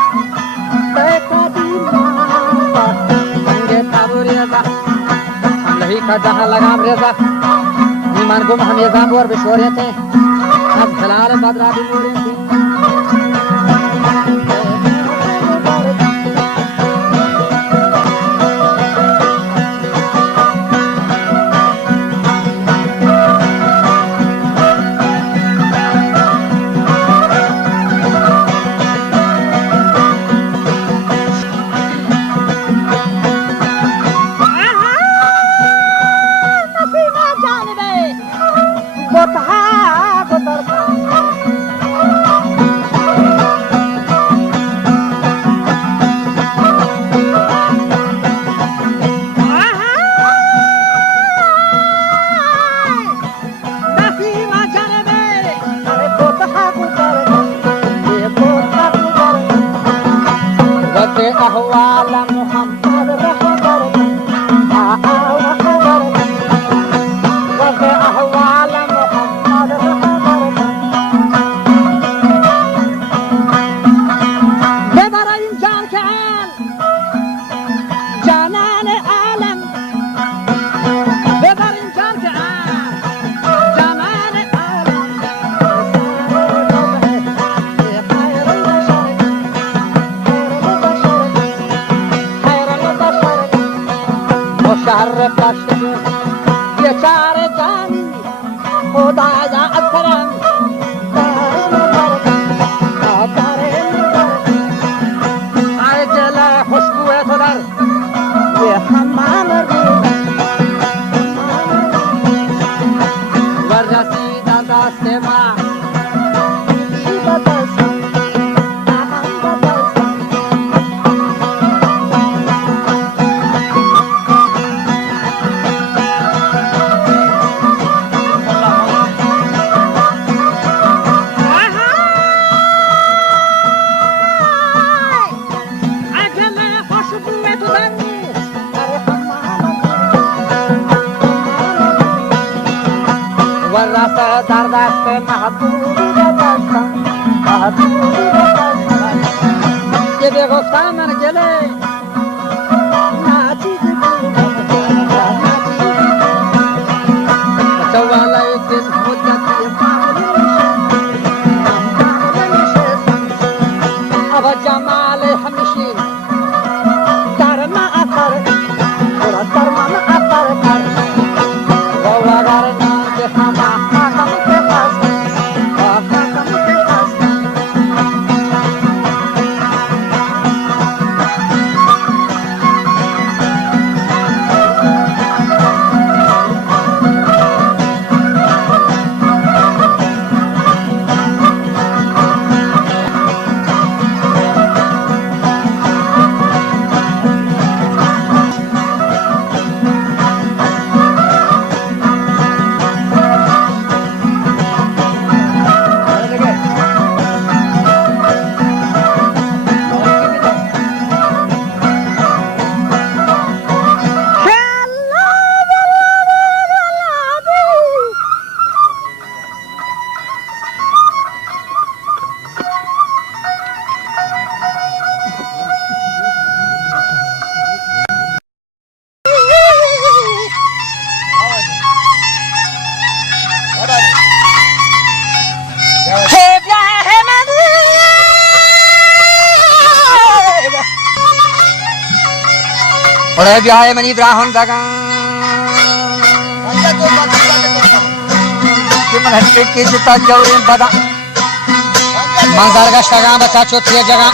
teka di का जहां लगाम रेजा ईमान गुम हमेजा और बिशोरे थे अब खलाल बदरा भी मोरे थे बड़े ब्याह मनी ब्राह्मण दगा किमन हट्टे के जिता जौरे बदा मंगर गश्तगा बचा चौथी जगह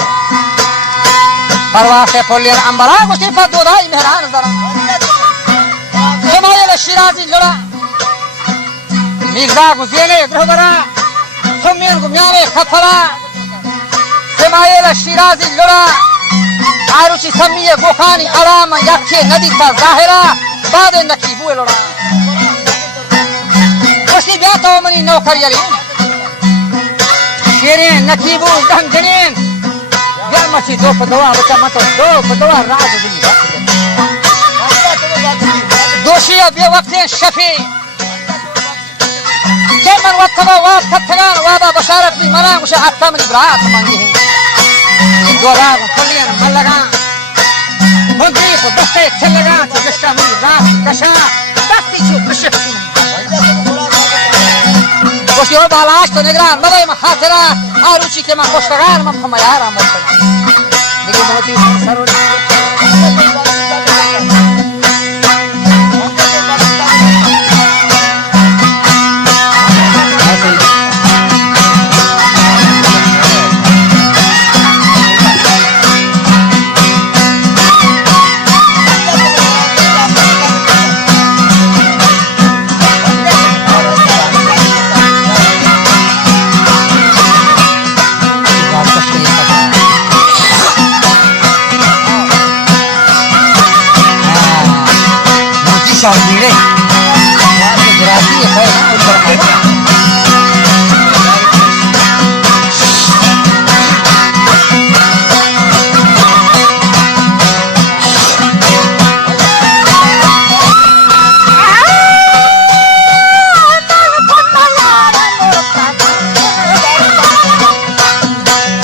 परवा से पोलियर अंबरा गुस्ती पर दोधाई मेहरान जरा समाये शिराजी लड़ा मिर्जा गुजिये ग्रहबरा सुमियन गुम्याने खफरा समाये शिराजी लड़ा आरुचि समिये गोखानी आराम याखे नदी का जाहिरा बादे नकीबू लोड़ा उसी ब्यातो मनी नौकरी यारी शेरे नकीबू दंजनेन गर्मसी दो पदवा बचा मतो दो पदवा राज दिली दोषी अब वक्त शफी जेमन वत्तवा वाब थथगान वाबा बशारत भी मना उसे आता मनी बरात मांगी है दोरा फलियन मलगा मंत्री को दस्ते चलगा तो दस्ता मनी रात कशा Bicho, dृश्य Gostior balas to negran, malay mahatera, aruchi ke makostagan, mamayara mostagan. Nigel mohti sarod. Sandire, gerasi ya saya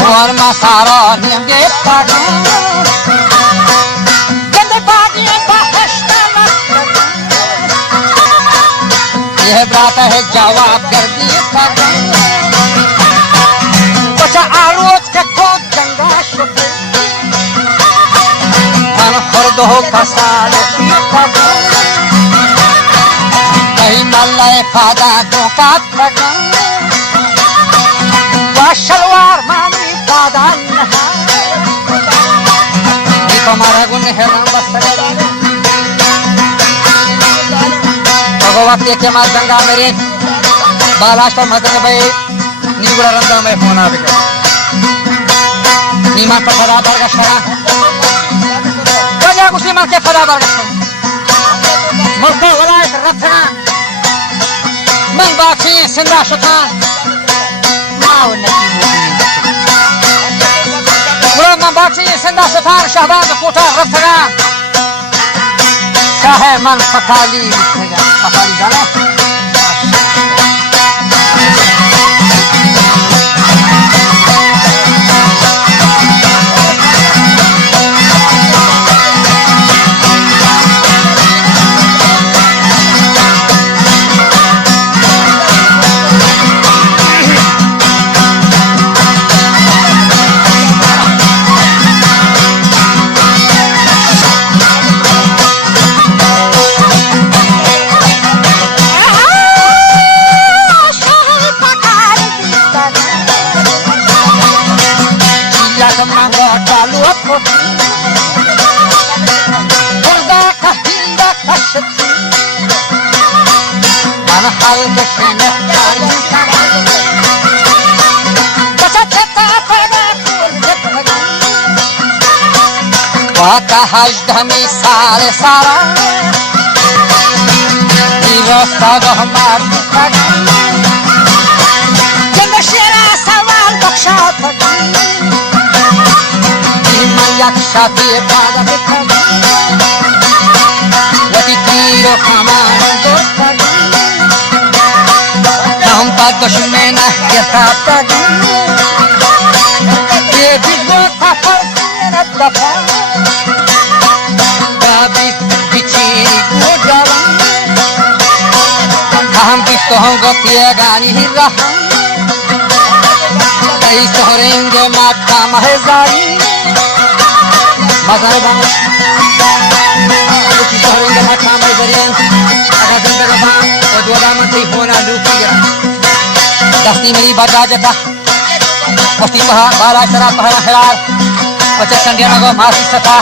warna saron yang dipakai. बात है जवाब कर दिए बचा आरोज के खुद गंगा शुक्र मन खुद हो कसाल कहीं मल्लाए फादा धोखा लगा शलवार मानी फादा नहा ये तो हमारा गुण है राम भगवती के मां गंगा मेरे बालाश्वर मदन भाई नीगुड़ा रंदा में होना भी नीमा पर खड़ा बारगा शरा गंगा कुछ नीमा के खड़ा बारगा शरा मुल्का वाला एक रत्ना मन बाकी सिंधा शता माव नकी वो मन बाकी सिंधा शता शहबाज कोटा रत्ना चाहे मन पताली लिखेगा पताली जाना हजदमी सारे सारा रास्ता गहमार जब शेरा सवाल बख्शा यक्षा के पाद वती तीर कमान हम पर दुश्मन यथा ये बिगो था दफा हम तो हम गतिया गानी ही रहा कई सोहरेंगे माता महजारी मगर बांग कुछ सोहरेंगे माता महजारी अगर जिंदगी बांग तो दोड़ा मंत्री होना लूटिया दस्ती मेरी बता जता पस्ती पहा बाला शरा पहला हिलार पचक संध्या को मासी सता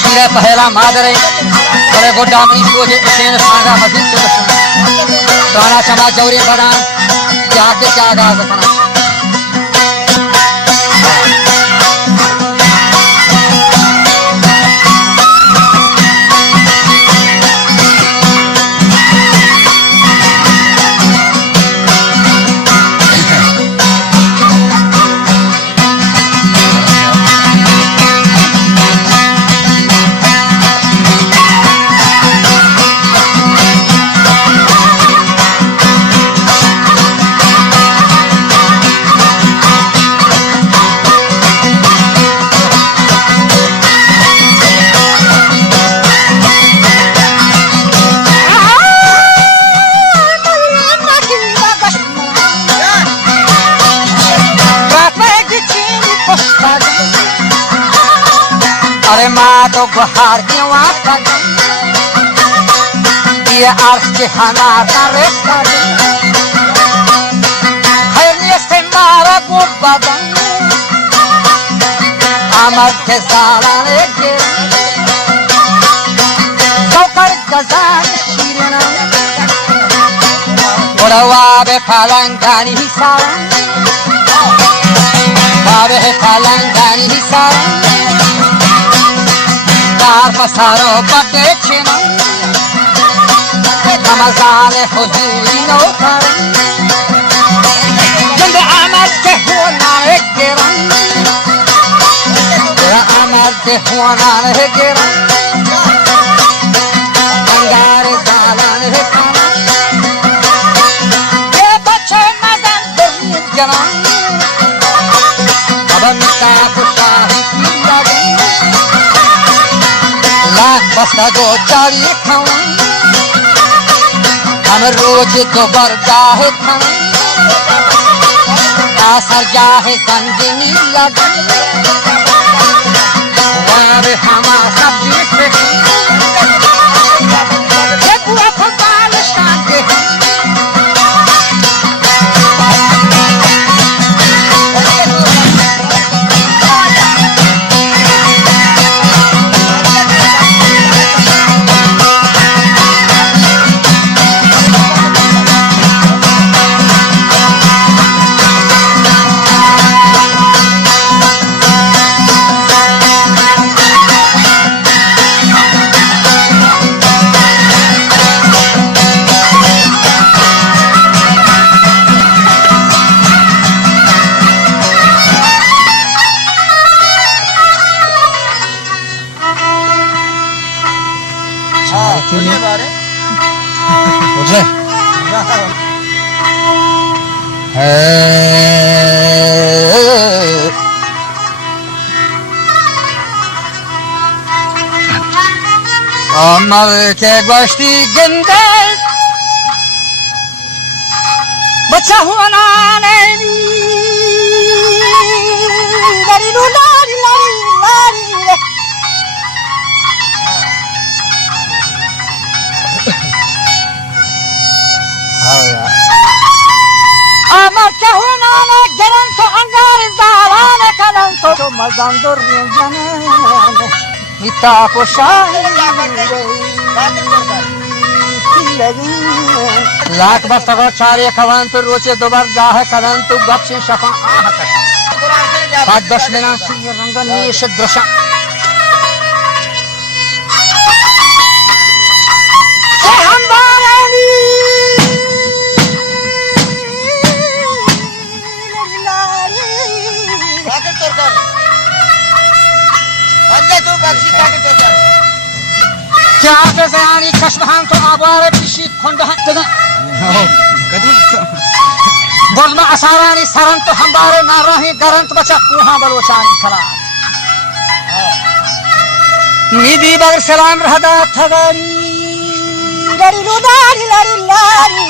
शीरे पहला मादरे बड़े गोड्डा मनी सोचे उसेन सांगा मस्जिद चुदशन राणा चमा जौरे बदान क्या के क्या गाज कना Yo bahar ke wata Dia arz ke hana tarifta Hayli se mara gubbadan Amar ke zalane gir Saukar gazan şirina Orawa be palangani hisaran Babe palangani hisaran Dar pasaro bakechina Ramazan huzuri notar Jande amal ke hona ekran Ra amal ke hona ekran Angar zalan ekran Ye bache madan durni janan Abanta kushahi kilagan Lakh basta go chari khawan हम रोज तो बरगाह खान आसर जाहे संजनी लगन वारे हमा सब्जी से ये बुआ फकाल शांति Amar ke goshti ginde Bacha hua naani Lari lu lari lari lari Amar ke hua naani Geranto angar zalane kalanto Mazandur rinjane Mita poshahi lakh बस्तगो चारे कवंतु रोचे दोबार गाह कवंतु गपसे शफा आह कश पाद दशमेना सिंह रंग निश दृश्य हम बारानी ताकत सरकार अंदर तो बख्शी ताकत सरकार क्या के जानी कश्महान तो आवारे पिशी खंडहन तगा बोलमा असारानी सरन तो हमारे ना रहे गरंत बचा कुहा बलोचानी खला निधि बगर सलाम रहदा थवारी लरी लुदारी लरी लारी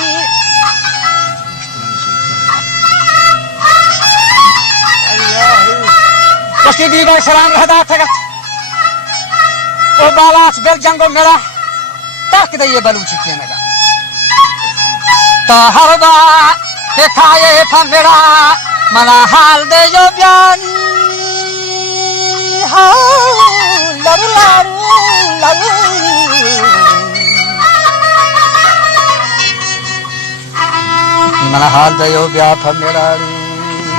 कष्टी दी बगर सलाम रहदा थगा ओ बालाच बेल जंगो मेरा ताक दे ये बलूची के नगा तो हर बा के खाए था मेरा मना हाल दे जो ब्यानी हाउ लरू लरू लरू मना हाल दे जो ब्या था मेरा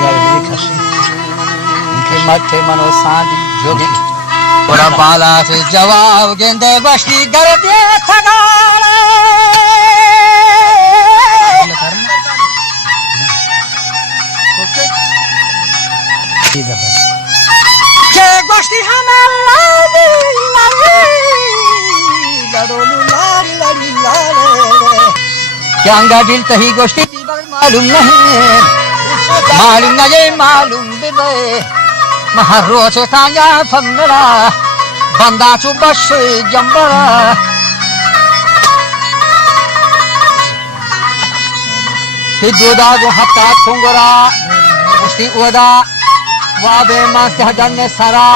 यार खशी के माथे मनो सांडी जोगी बड़ा बाला से जवाब गेंदे बस्ती कर दे थगाड़ा के बस्ती हमें लाली लाली लड़ोलू लाली लाली लाले क्या अंगा दिल तही गोष्ठी मालूम नहीं मालूम बिबे महारोचे काया फंगड़ा बंदा चुबश जंबरा हिदुदा गो हत्ता खुंगरा उस्ती उदा वाबे मास्ते हदन सरा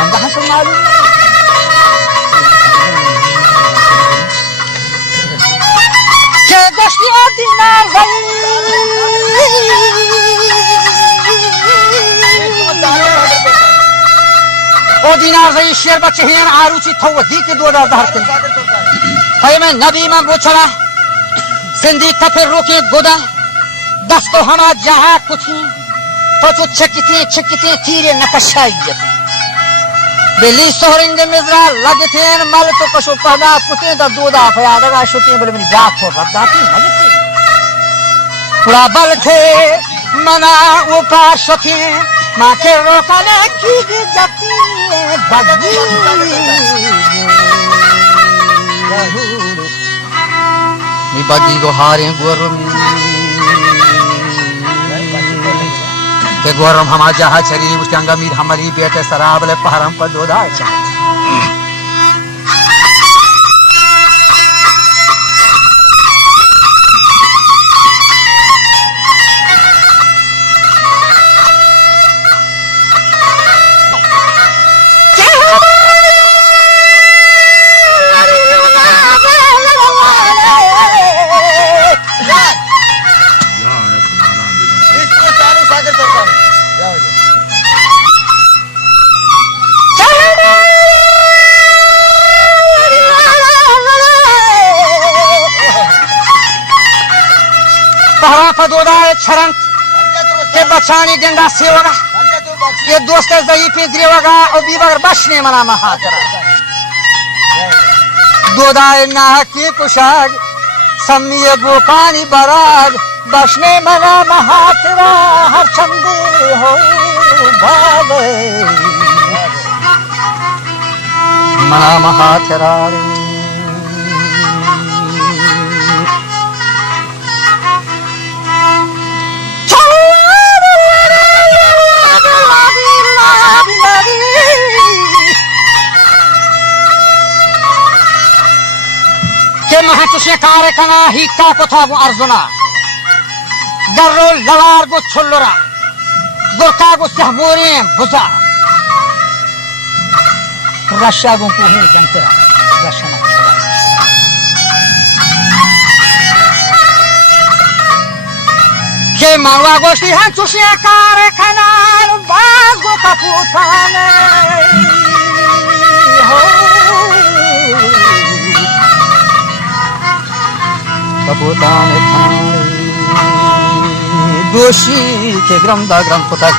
अंदर तो मालूम के गश्तिया दिनार भाई ओ दिनार भाई शेर बच्चे हैं आरुचि थो दी के दो दार धारते भाई मैं नबी में बोचला सिंधी तफिर रोके गोदा दस तो हमा जहां कुछ तो छकिते तीरे नकशाइयत बेली सोहरिंग मिजरा लगते मल तो कशो पदा कुते दा दोदा फया दगा शुते बल मेरी जात हो रदाती मजते पूरा बल थे मना ऊपर सके मां के रोकने की जाती बगी नी बगी को हारे गोरम के गोरम हमा जहा चरी उचंगा मीर हमारी बेटे सराबले पहरम पर दोदा चा छरंत के बचानी गंगा सेवगा ये दोस्त दही पे द्रेवगा और बीबर बचने मना महातरा दोदाए ना की कुशाग सम्मिय गोपानी बराग बचने मना महातरा हर चंदे हो भावे मना महातरा तुझे कार कना ही का कोथा वो अर्जुना गर्रो लवार गो छुल्लरा गुरका गो सहमोरे बुजा रशिया गो कोहे जनतरा रशना के मावा गोष्ठी है तुझे कार कना बाग गो कपूताने हो कपूताने दोषी के ग्रम दा ग्रम पुतक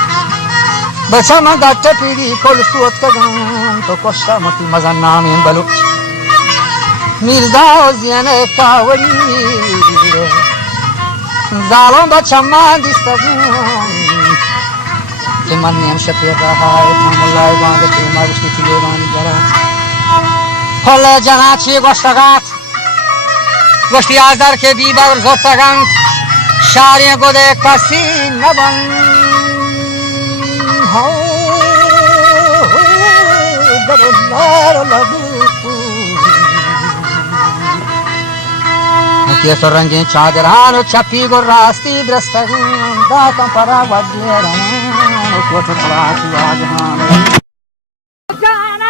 बचा मगा टपीरी कोल सुत का गम तो कोशा मती मजा नाम इन बलु मिर्जा जियाने कावड़ी जालों बचा मान दिस्तगम के मन ने शफीर रहा है मल्लाय बांग के मारुष्टी तिले बानी जरा हल जना छी गोष्ठगात गोष्ठी आजदार के बीबर जोतगंत शारे गोदे कसी नबन हो दरबार लगू मुके सरंगे चादरान छपी गो रास्ती ब्रस्तगन दात परा वज्रन कोट पराची आजहान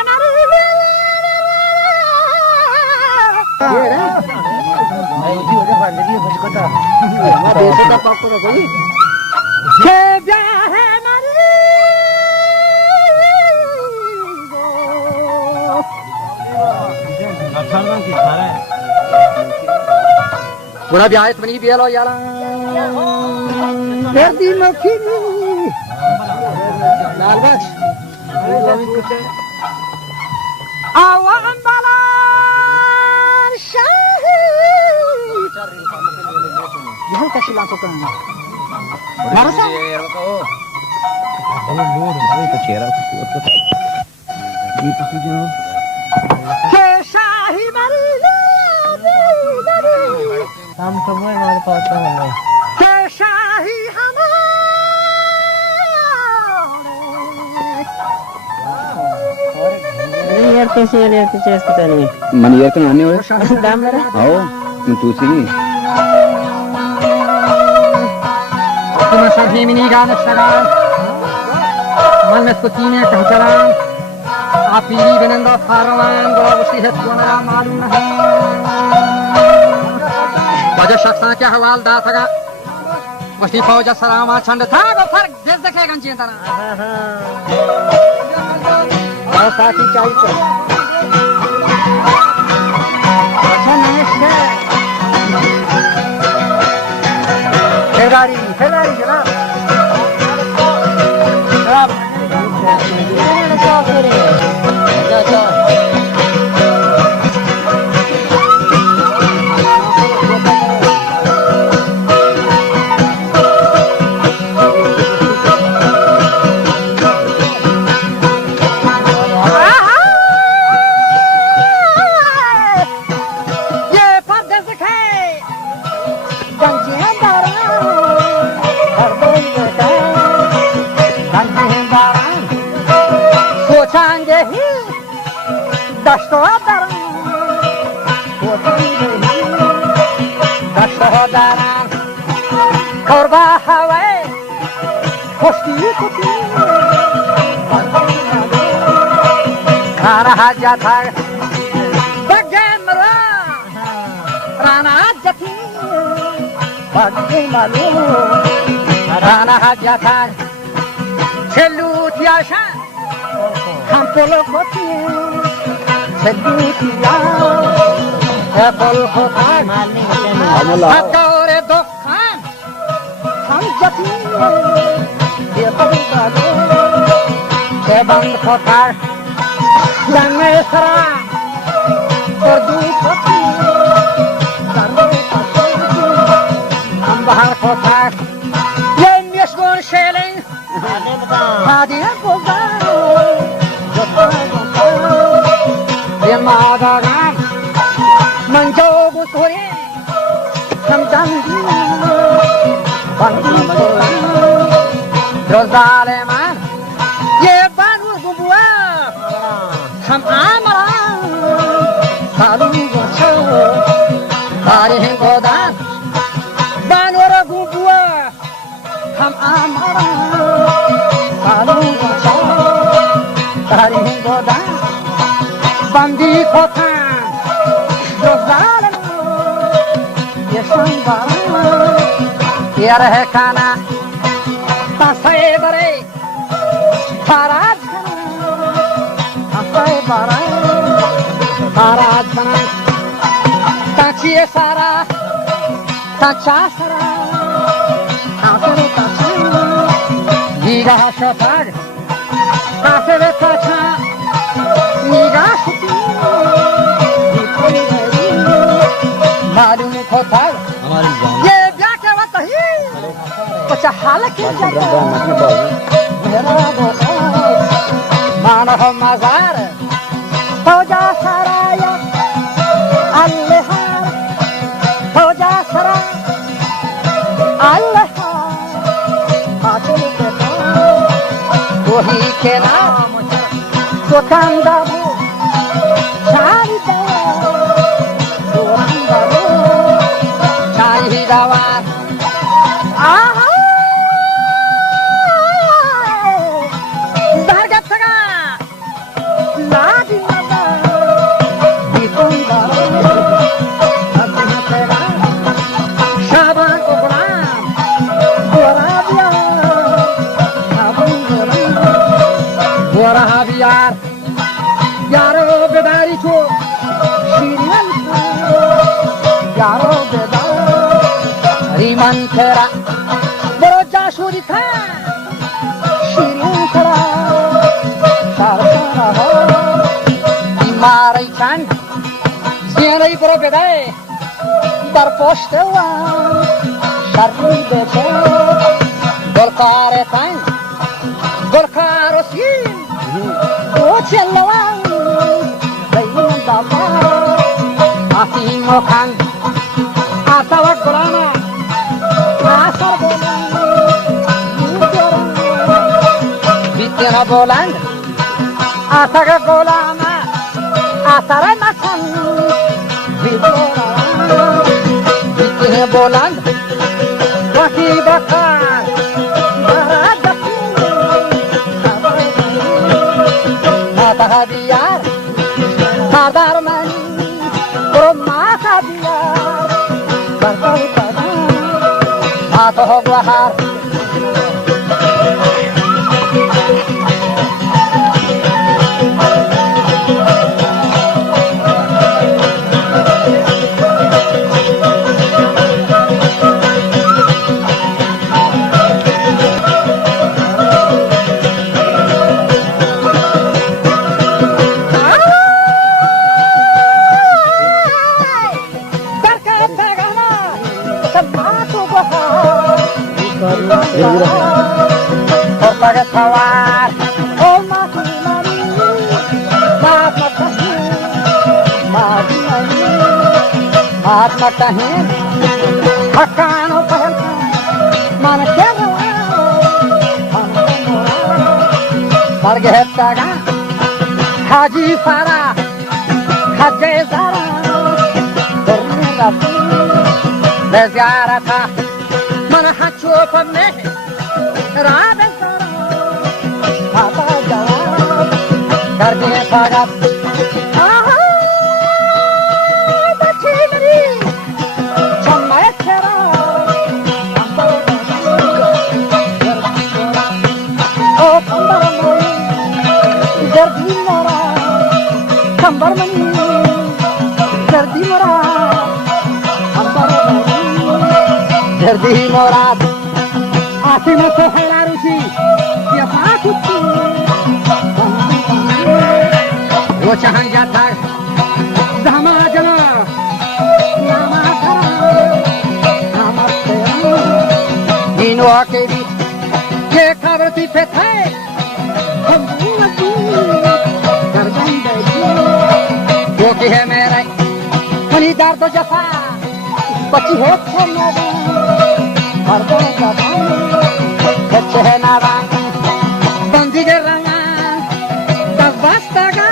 पूरा ब्याह बनी भी लो यार यहाँ कैसे लाखों करना हम समय हमारे पास तो नहीं शाही हमारे यार कैसे पता नहीं मन यार तो आने वाले दाम मेरा आओ तू सी तुम सभी मिनी गाने शराब मन में कुछ नहीं कहचरा आपीरी बिनंदा फारवान गोश्ती है तुना मालूम नहीं वजह शख्सा क्या हवाल दा था मस्ती फौजा सलामा छंड था वो फर्क देख देखेगा चिंता ना और साथी चाहिए अच्छा नहीं फेरारी जनाब जाता बगैमरा राना जती बगैमलो राना जाता चलूतियाशा हम पोलो कोती चलूतिया पोलो कोता हकारे दो खान हम जती ये बगैमलो के बंद कोता Jangan serah berdua kopi, jangan kopi, ambahar kota, yang misbon sheling, hadiah kota, yang madaran, menjauh sore, samjandi, bangkit terus daleman, ye banu gubua. हम आमरा सालू गोछो तारे हैं गोदान बानवर गुबुआ हम आमरा सालू गोछो तारे हैं गोदान बंदी खोता रोजालन ये संबारा ये रहे खाना तासे बरे ताराज महाराज बना ताचिए सारा ताचा सारा आंखें ताचा निगाह शतार आंखें ताचा निगाह शती मालूम होता ये क्या क्या बात है कुछ हाल के मेरा मानो मजार फौजा सराया अल्लाह फौजा सरा अल्लाह आते के वही के नाम तो कांदाबू सारी दावा सारी दावा आहा यारो बेदारी छो शीरियन यारो बेदारी मन तेरा बड़ो जाशूरी था शीरियन तेरा सारा हो इमारी चांद ज़ियाने बड़ो बेदाई दर पोस्टे हुआ शर्मी बेचे गोलकारे तांग गोलकारो scene Celawang, bayin dama, afi mokan, asawat golana, asar bolan, bitera bolan, asar golana, asar nasan, bitera bolan, waki bakar, barada. سردار من برو ماتا بیار برکر کنم ماتا ها گوهر Pakai tawar, oh mati mati, maaf matahin, mati mati, maaf matahin, akan opal, mana kerawa, mana kerawa, marga hetaga, haji farah, haji zara, bernerapi, beziarata, mana hacu pemeh. Radhe खाता जवाब कर दिए स्वागत बच्ची मेरी समय तेरा ओ कंबर मनी जर्दी मोरा कंबर मनी जर्दी मोरा कंबर मनी जर्दी मोरा आसिम से हैरा रुचि ये पाकुत्ती वो चाहन जाता जमा जना नामा करा नमस्ते नीनो आके भी ये खबर थी पे थे हम लगी कर गंदे वो की है मेरा मनी दर्द जफा बची है छोड़ना मर्दों का बच्चे है नारा बंदी के रंगा दबास्तागा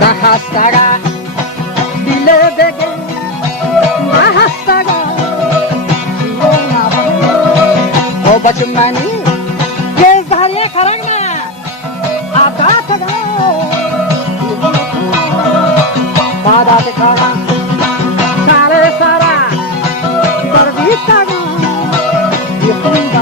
दहास्तागा दिले देगे दहास्तागा ओ बचमनी ये जारिए खरंगना आता तगा बादा दिखाना सारे सारा Taga, you think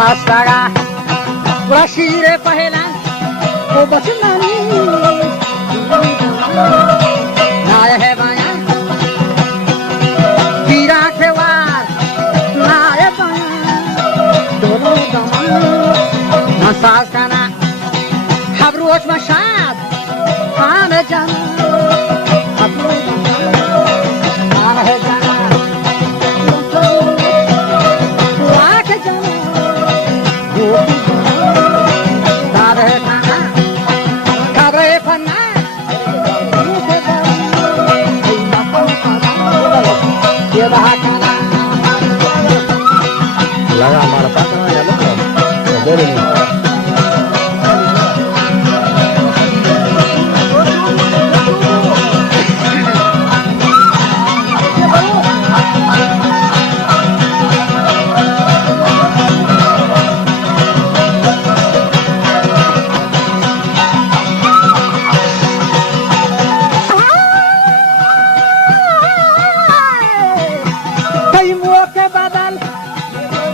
Masaga, Rashire Pahela, O Bachinani, Naya Hebaya, Tira Kewar, Naya Baya, Dolo Dama, Masakana, Habruach Mashad, Hanajan, Habru Hanajan, Wakajan. लगा हमारा पास या लोग दे रही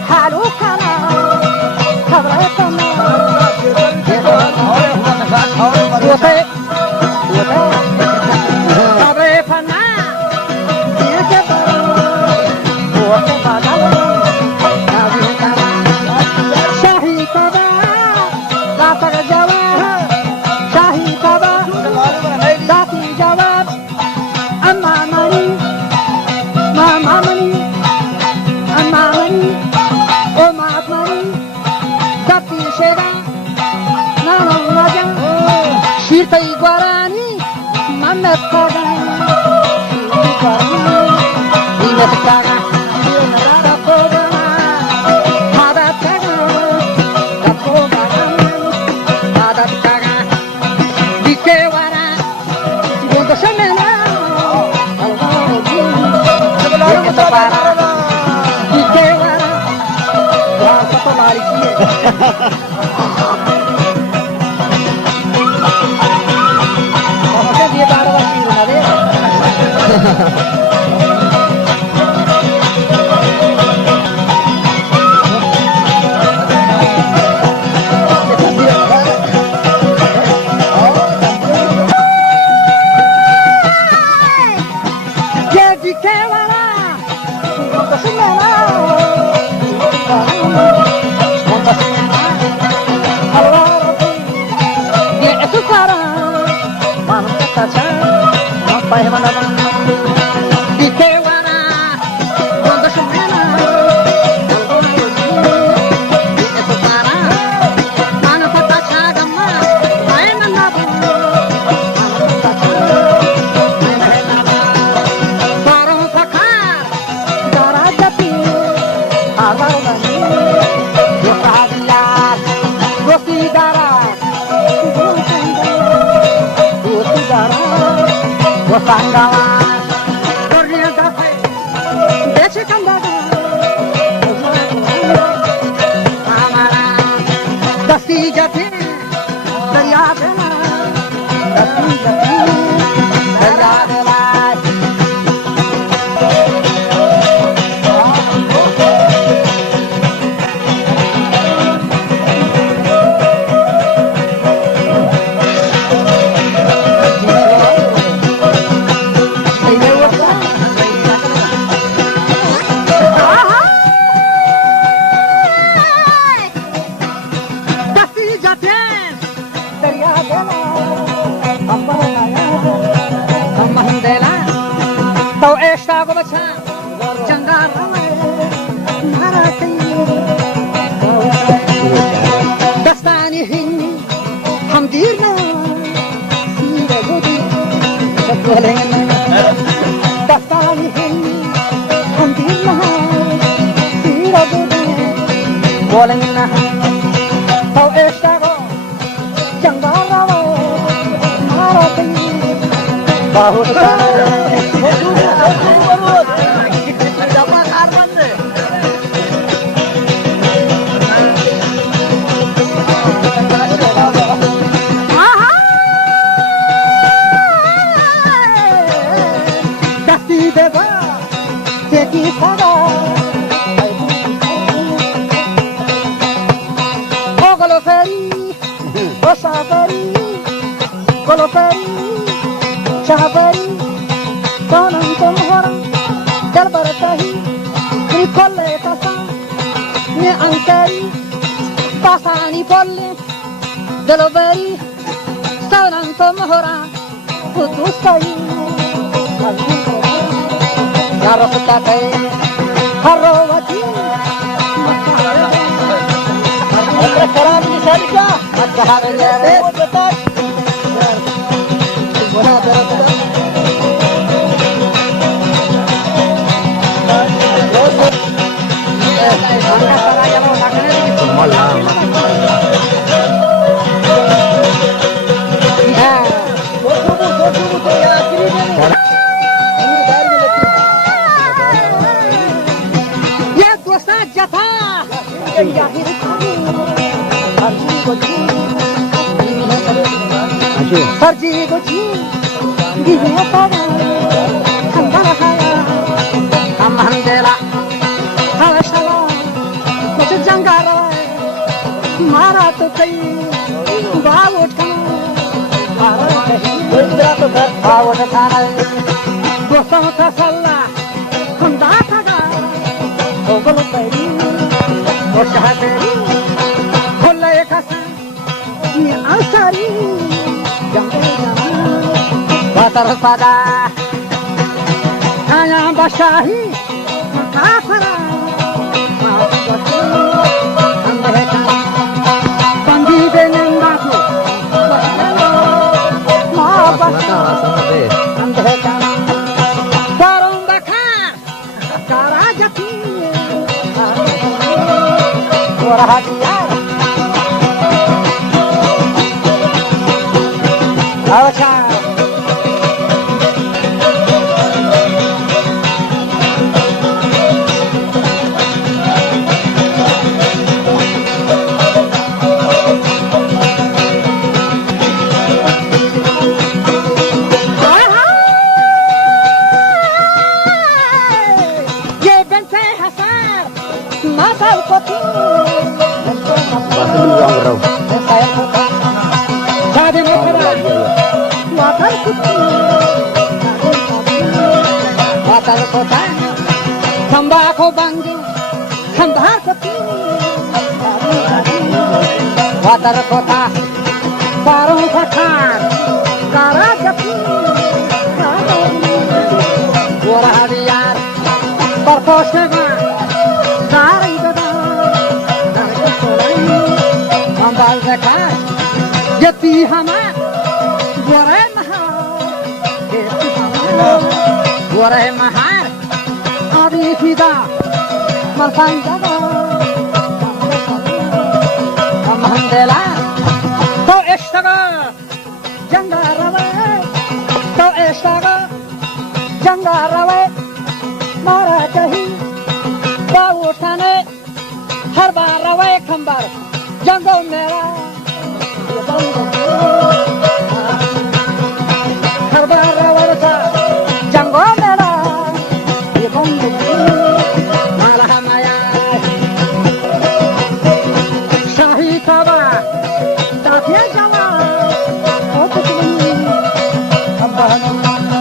Halu kana, khabra kana. Sama-sama, रहा यार अच्छा Bahasa menurut orang Tembakau bangga, kandhar koti, watar kota parung pakar, karajati, rah yar perkoshega, dari dada, dari solai, ambal zakat yati hama, gore mahar, yati hama, rah mahar adi fida, malfan dada, alhamdulillah to ishtaga, janga rawe, to ishtaga, janga rawe, mara kahi, bautane, har baar rawe khambar, jango mera, har baar rawe ta, jango mera, ye bongo malah maya shahi kaba, tafiya jawa, o petumani, abbahamani,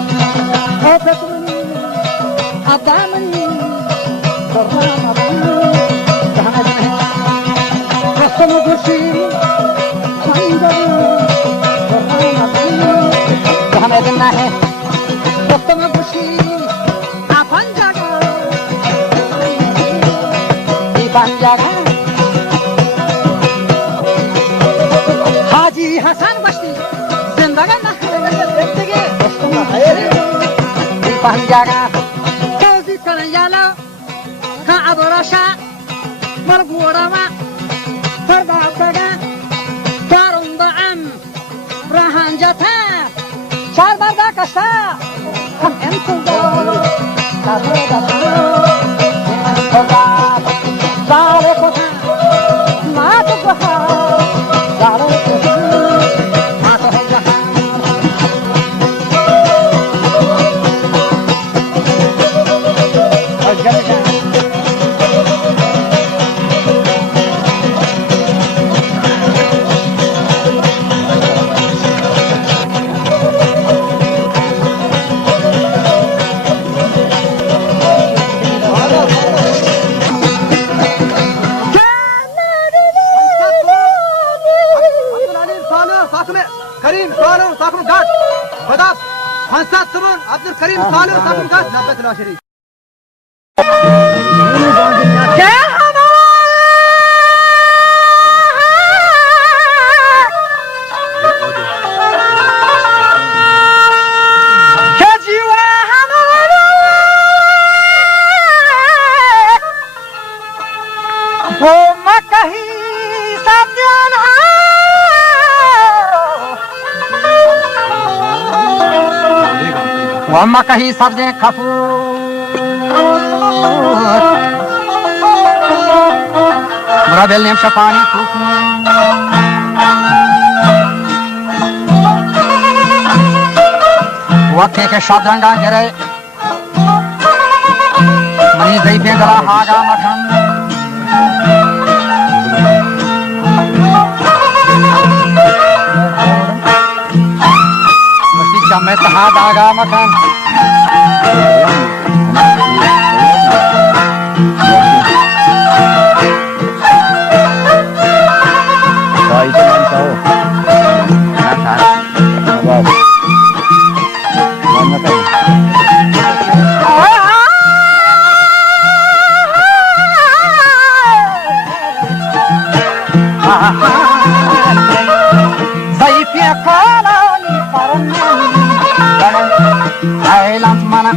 o petumani, abamani, kormamani, jahanamani, rastamu gushi, sangaru, kormamani, हमें देना है rastamu gushi, apan jaga, दीपान जागा Haji Hasan Basti, zindagana, rastamu दीपान जागा Kauzi Kanayala, Ka Aborasha, Margurama, Fardataga, Tarunda Am, Rahanjata, Sharbarda Kasa, Kam Entuga, Taruda, Zare Kota, Mata Gaha, Zare Kota, Mata Gaha. Karim Salam साकुन Ghat badass हंसत सुमन अब्दुल करीम सालम साकुन घाट नब्बत लाशरी वम्मा कही subject खफू मुराबेल name शफानी फूकू वक्के के शब्दंगा गिरे money दई पे गला हागा mutton मस्ती चमे तहा दागा mutton itu mantau. Wow. Mana kan? Zayıfya koloni parmen Aylan mana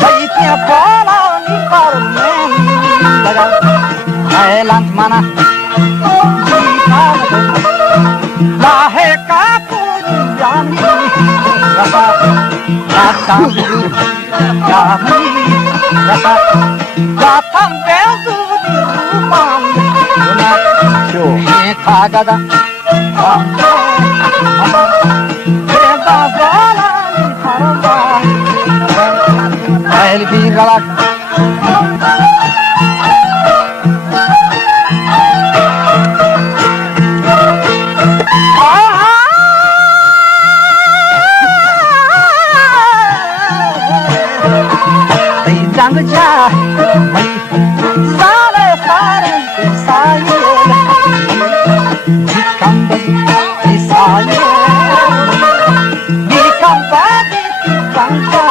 Zayıfya koloni parmen daga Thailand mana Lahe kapuri yami Rasa Rasa Yami Rasa Gatam bezu di rumam Duna Kagada Reba zala ni haraba El bir galak Jang ja mai sare sare saye dikam bagi saye dikam bagi bangsa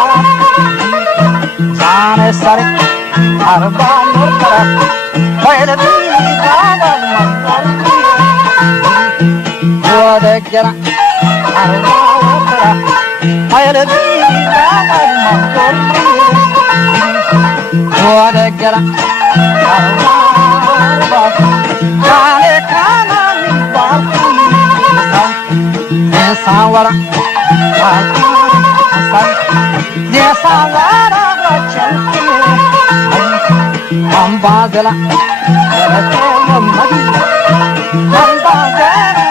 sare sare arba nur tara payla di gawan mantar wada jara arba tara payla di gawan mantar What a get up, Kale kana ni barkum, Nesawara, Nesawara bachanti, Ambazela, Nesawara madi, Ambazela,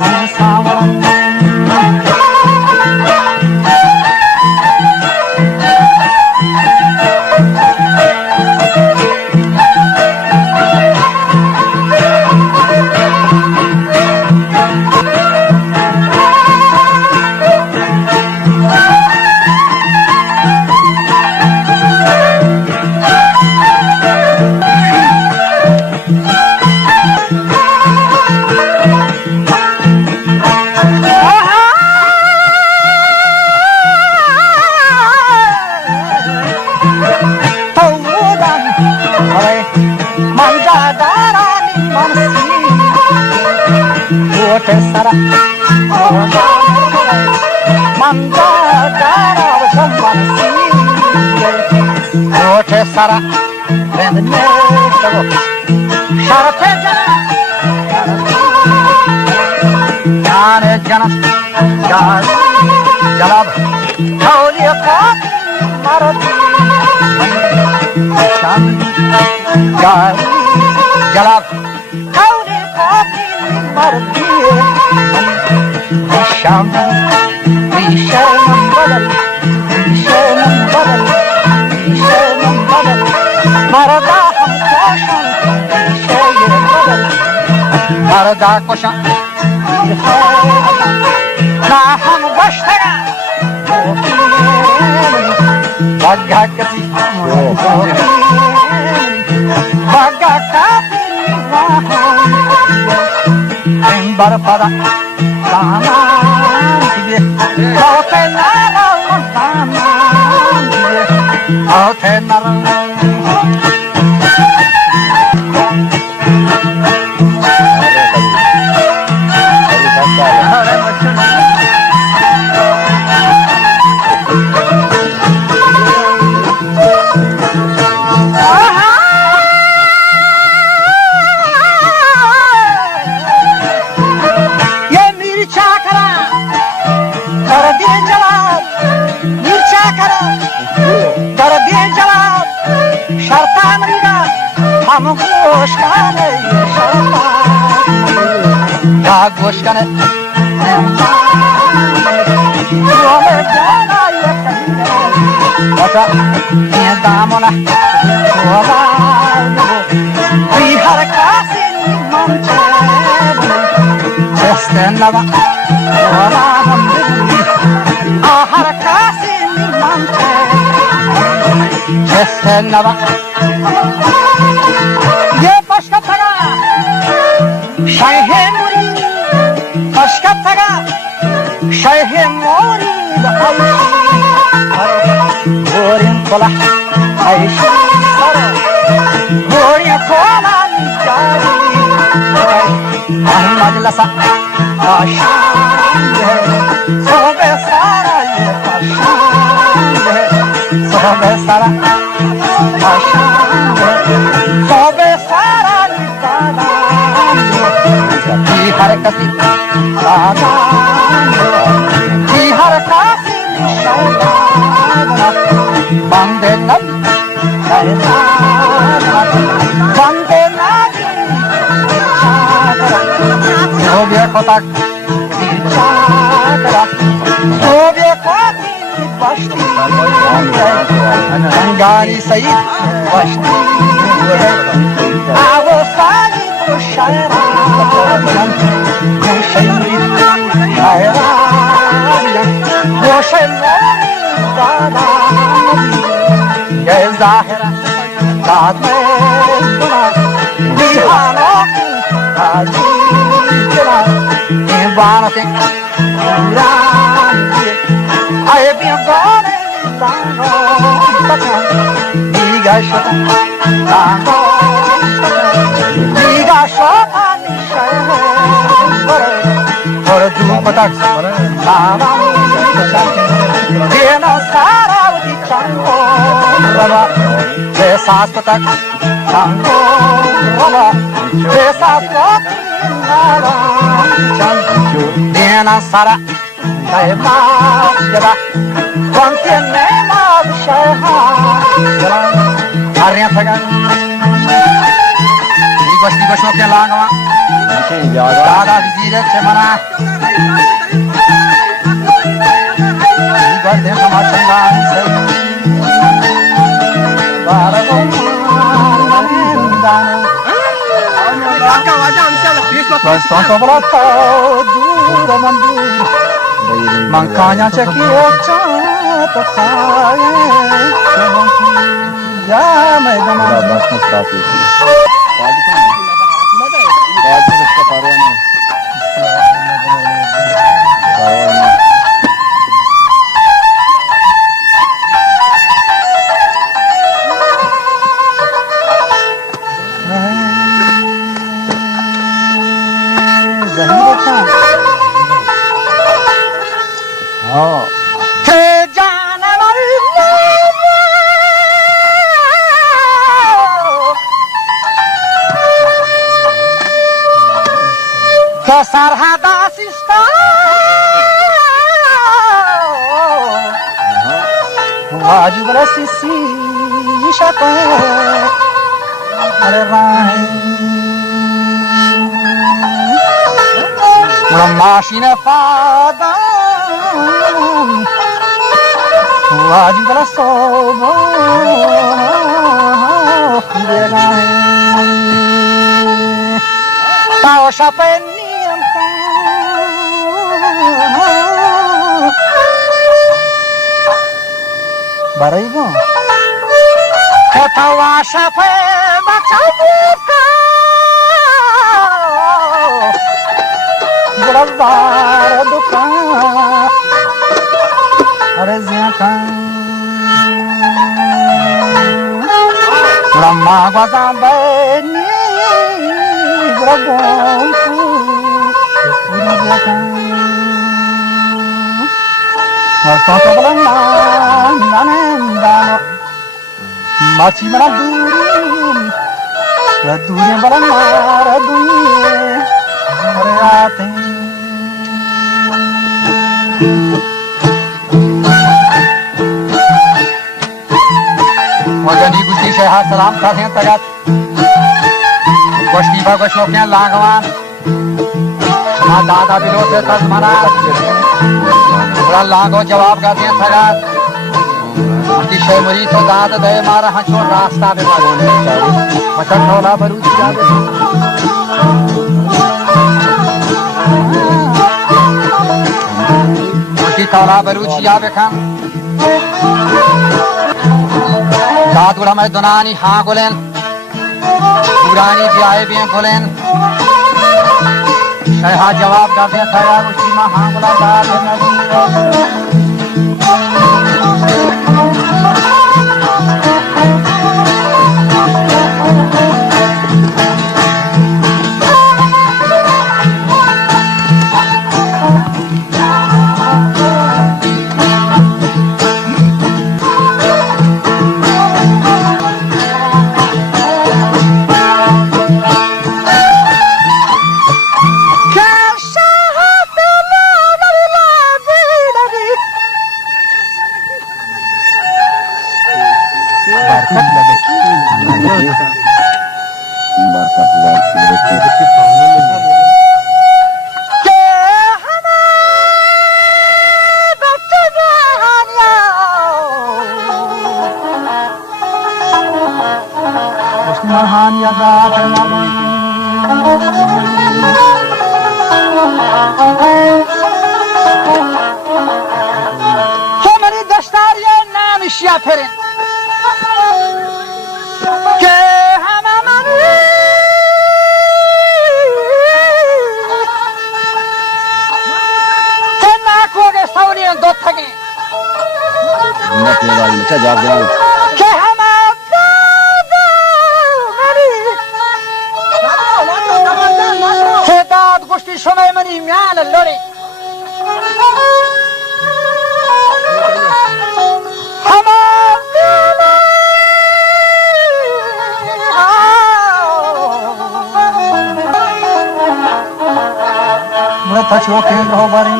Nesawara. Sara, Manda Dara Sambansi, Rote Sara, and the next of Sharapeta, Jana Jana, Jalab, Holy Marathi, Jalab, Holy Marathi. Shanam, Vishanam Badal, Vishanam Badal, Vishanam Badal, Maradaham Koshan, Vishanam Badal, Maradah Koshan, Naham Vashtara, Bhagakati, Bhagakati, Embarpada. Sana, kau tenar, sana, kau tenar. Goshkane, ya goshkane, Ota, niya damona, Bihar kasi ni manche, Chestenava, Ahar kasi ni manche, Chestenava. Ye başka taga, Şayhe muri, başka taga, Şayhe muri da ayşi, Gorin kola, ayşi sara, Gorin kola nikari, Ahmad lasa, aşan ye, Sobe sara ye aşan ye, Sobe besara sobe sara nikada ki harakati sada ki harakati shada bande nabi shada bande nabi sobe kotak shada sobe kotak Başti, Angari Said, Başti, Avo Said, Şayran, Şayri, Şayran, Boşayran, Dana, Gel Zahira, Tatmezuna, Dihana, Tacizuna, İbaratik, Uran, I have been gone and Diga shot, Diga shot, for a two patak, Diana Sara with the Chango, the Sas patak, Chango, the Sas Diana Sara. Jada contiene más Arya Sagan Digo show ke lagwa Dada vizire chemana Digo de samashan se Baragon Aka waja amshala Baston to blata dura mandur Makanya cekia cata kaya ya मैदान बस में stop हुई थी बाद में उसका पारवा नहीं Sarhada sista Waju bala sisi shapa Are rain Mashina fada Waju bala sobo Tao shapa Baraigo Ketawa shafe macabuka Gravar duka Areziakan Lama guazambeni Grabonku Areziakan Soto belangan nanendano Maci mana durin belangan durin Reate Wajani gusti sehat salam kasih tagat Gusti bagus loknya langgawan Sama dada bilo se tasmana Bura लागो जवाब का दिया था अतिशय मरी तो दाद दे मारा हंचो रास्ता पे मारो मचन थोड़ा बरूची जावे मची थोड़ा बरूची जावे खान दाद गुड़ा मैं दुनानी हाँ गोलेन पुरानी ब्याहे भी गोलेन शहा जवाब का दिया था उसी माँ हाँ गोला दाद همانی دشتاری نامشیا پرین که همه منی که نکوگه سونی دو تگی که همه که داد گشتی شما منی میان لوری Tacho que robaré.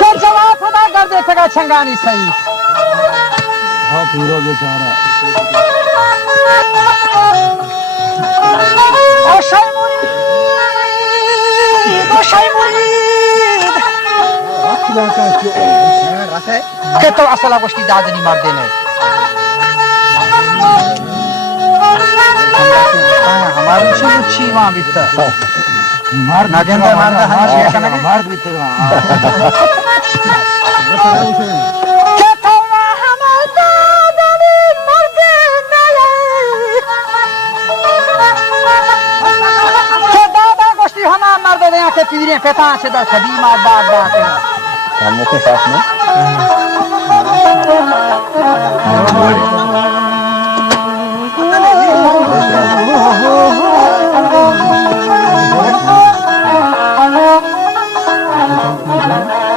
चल जवाब खुदा कर देगा छंगानी सही हाँ पूरा बेचारा ओ शायमुरीद के तो असला गोष्टी दादनी मार देने हमारी छी वहाँ बिता मार नागेंद्र मार दा मार बीतेगा के तो हमारे दादनी मार देने के दादा गोष्टी हमार मार देने के पीरे पेता से दर खदी मार बात सामने के साथ में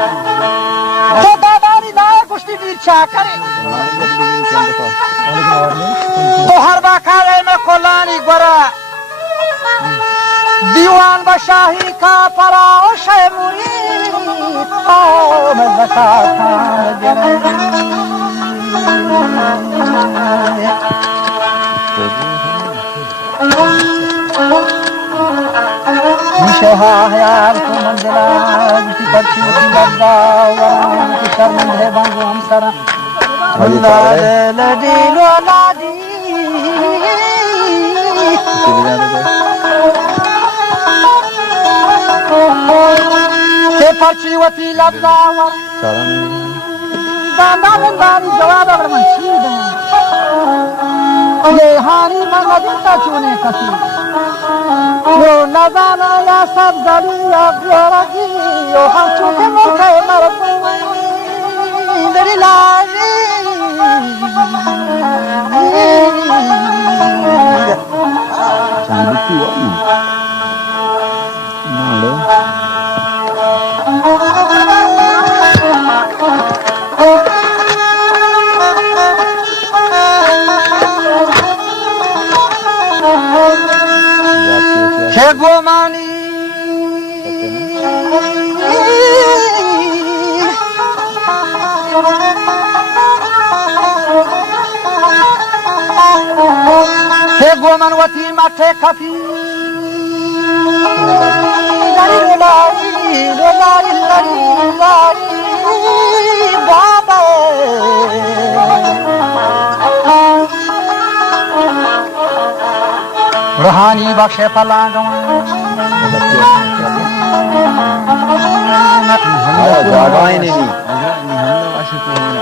तो दादानी दाए कुश्ती वीर छा करे तो हर बाखाले में कोलानी गोरा दीवान बशाही का परा शैमुरी मैं यार तू मंजिला की पर्ची की लगा की शर्मिंदे बांगू हम सरा लदी लादी के पर्ची वती लगा दादा दानी जवाब अगर मंशी ये हारी मंगदिता चुने कसी यो नजाना या सब गली या गोरगी यो हम चुके मुखे मरते मेरी लाजी चांदी वाली नाड़े हे गोमानी हे गोमनवती माथे खती लड़ी लड़ी लड़ी लड़ी लड़ी बाबा रूहानी बख्शे पलांगवा जागाई नहीं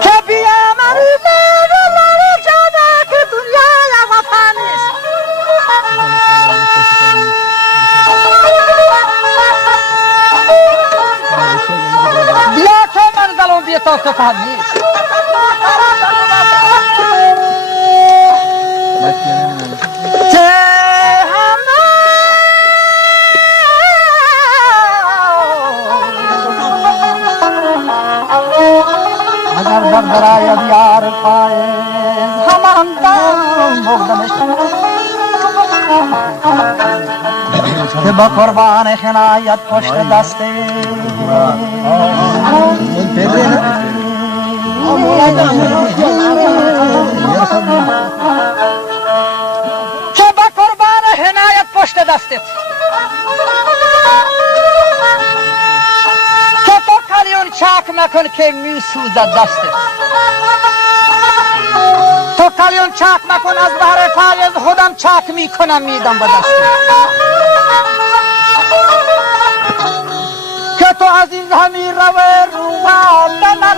कबिया मरी मेरे लड़ी जाना के दुनिया या वफानिस दिया के मंगलों भी तो सफानिस बराय यार पाए हम که با قربان خنایت پشت دسته که با قربان حنایت پشت دستت که تو کلیون چاک مکن که می سوزد دستت تو کلیون چاک مکن از بحر فایز خودم چاک می کنم میدم به دستت که تو عزیز همی روی روال من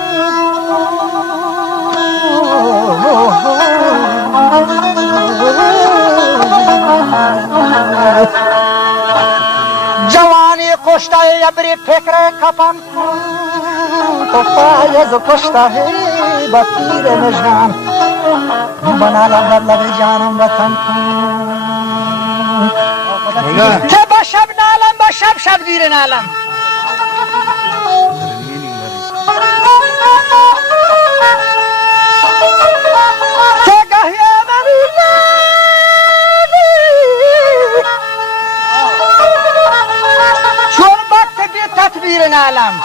جوانی کشته ابری فکر کپم تو فایز کشته با تیر مجنان بنا لب لب جانم وطن که با شب نالم با شب شب دیر نالم که گهی آمدی چون وقت بی تدبیر نالم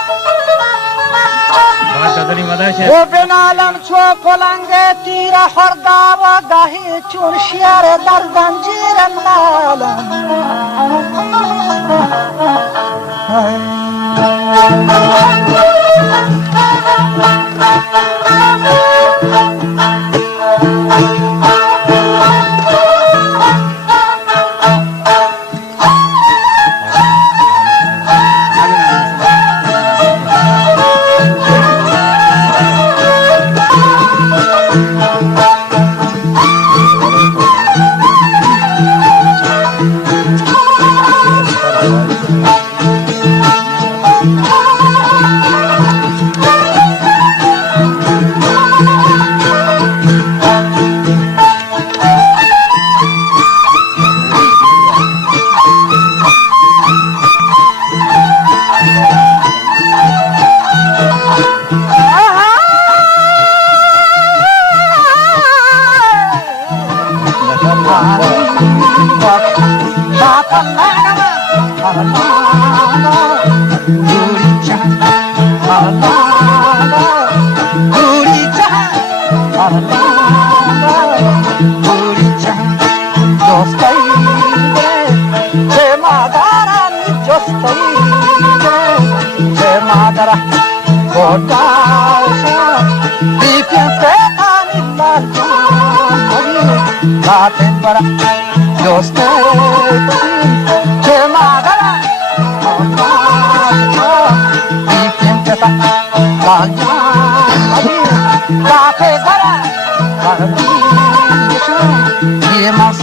و بنالم چون پلنگ تیر خورده و گهی چون شیر در زنجیر نالم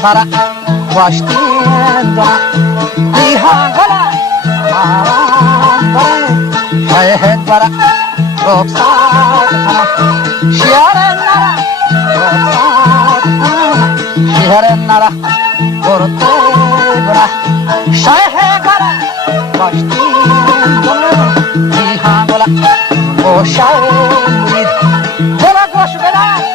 Sara Washington Ihangala Shayhed Bara Roxana Shiarenara Shiarenara Porte Bara Shayhed Bara Washington Ihangala Oshayed Bola Goshbela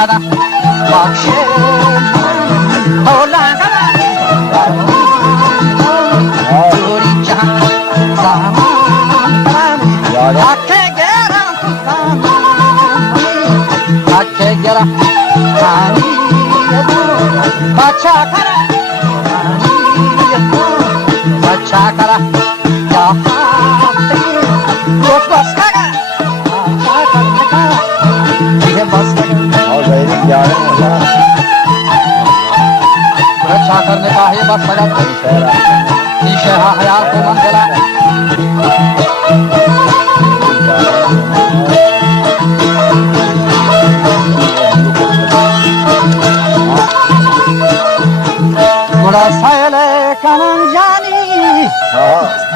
Nada, रक्षा करने का है बस सगत ईशे हयात को मंजिला थोड़ा सायले कानन जानी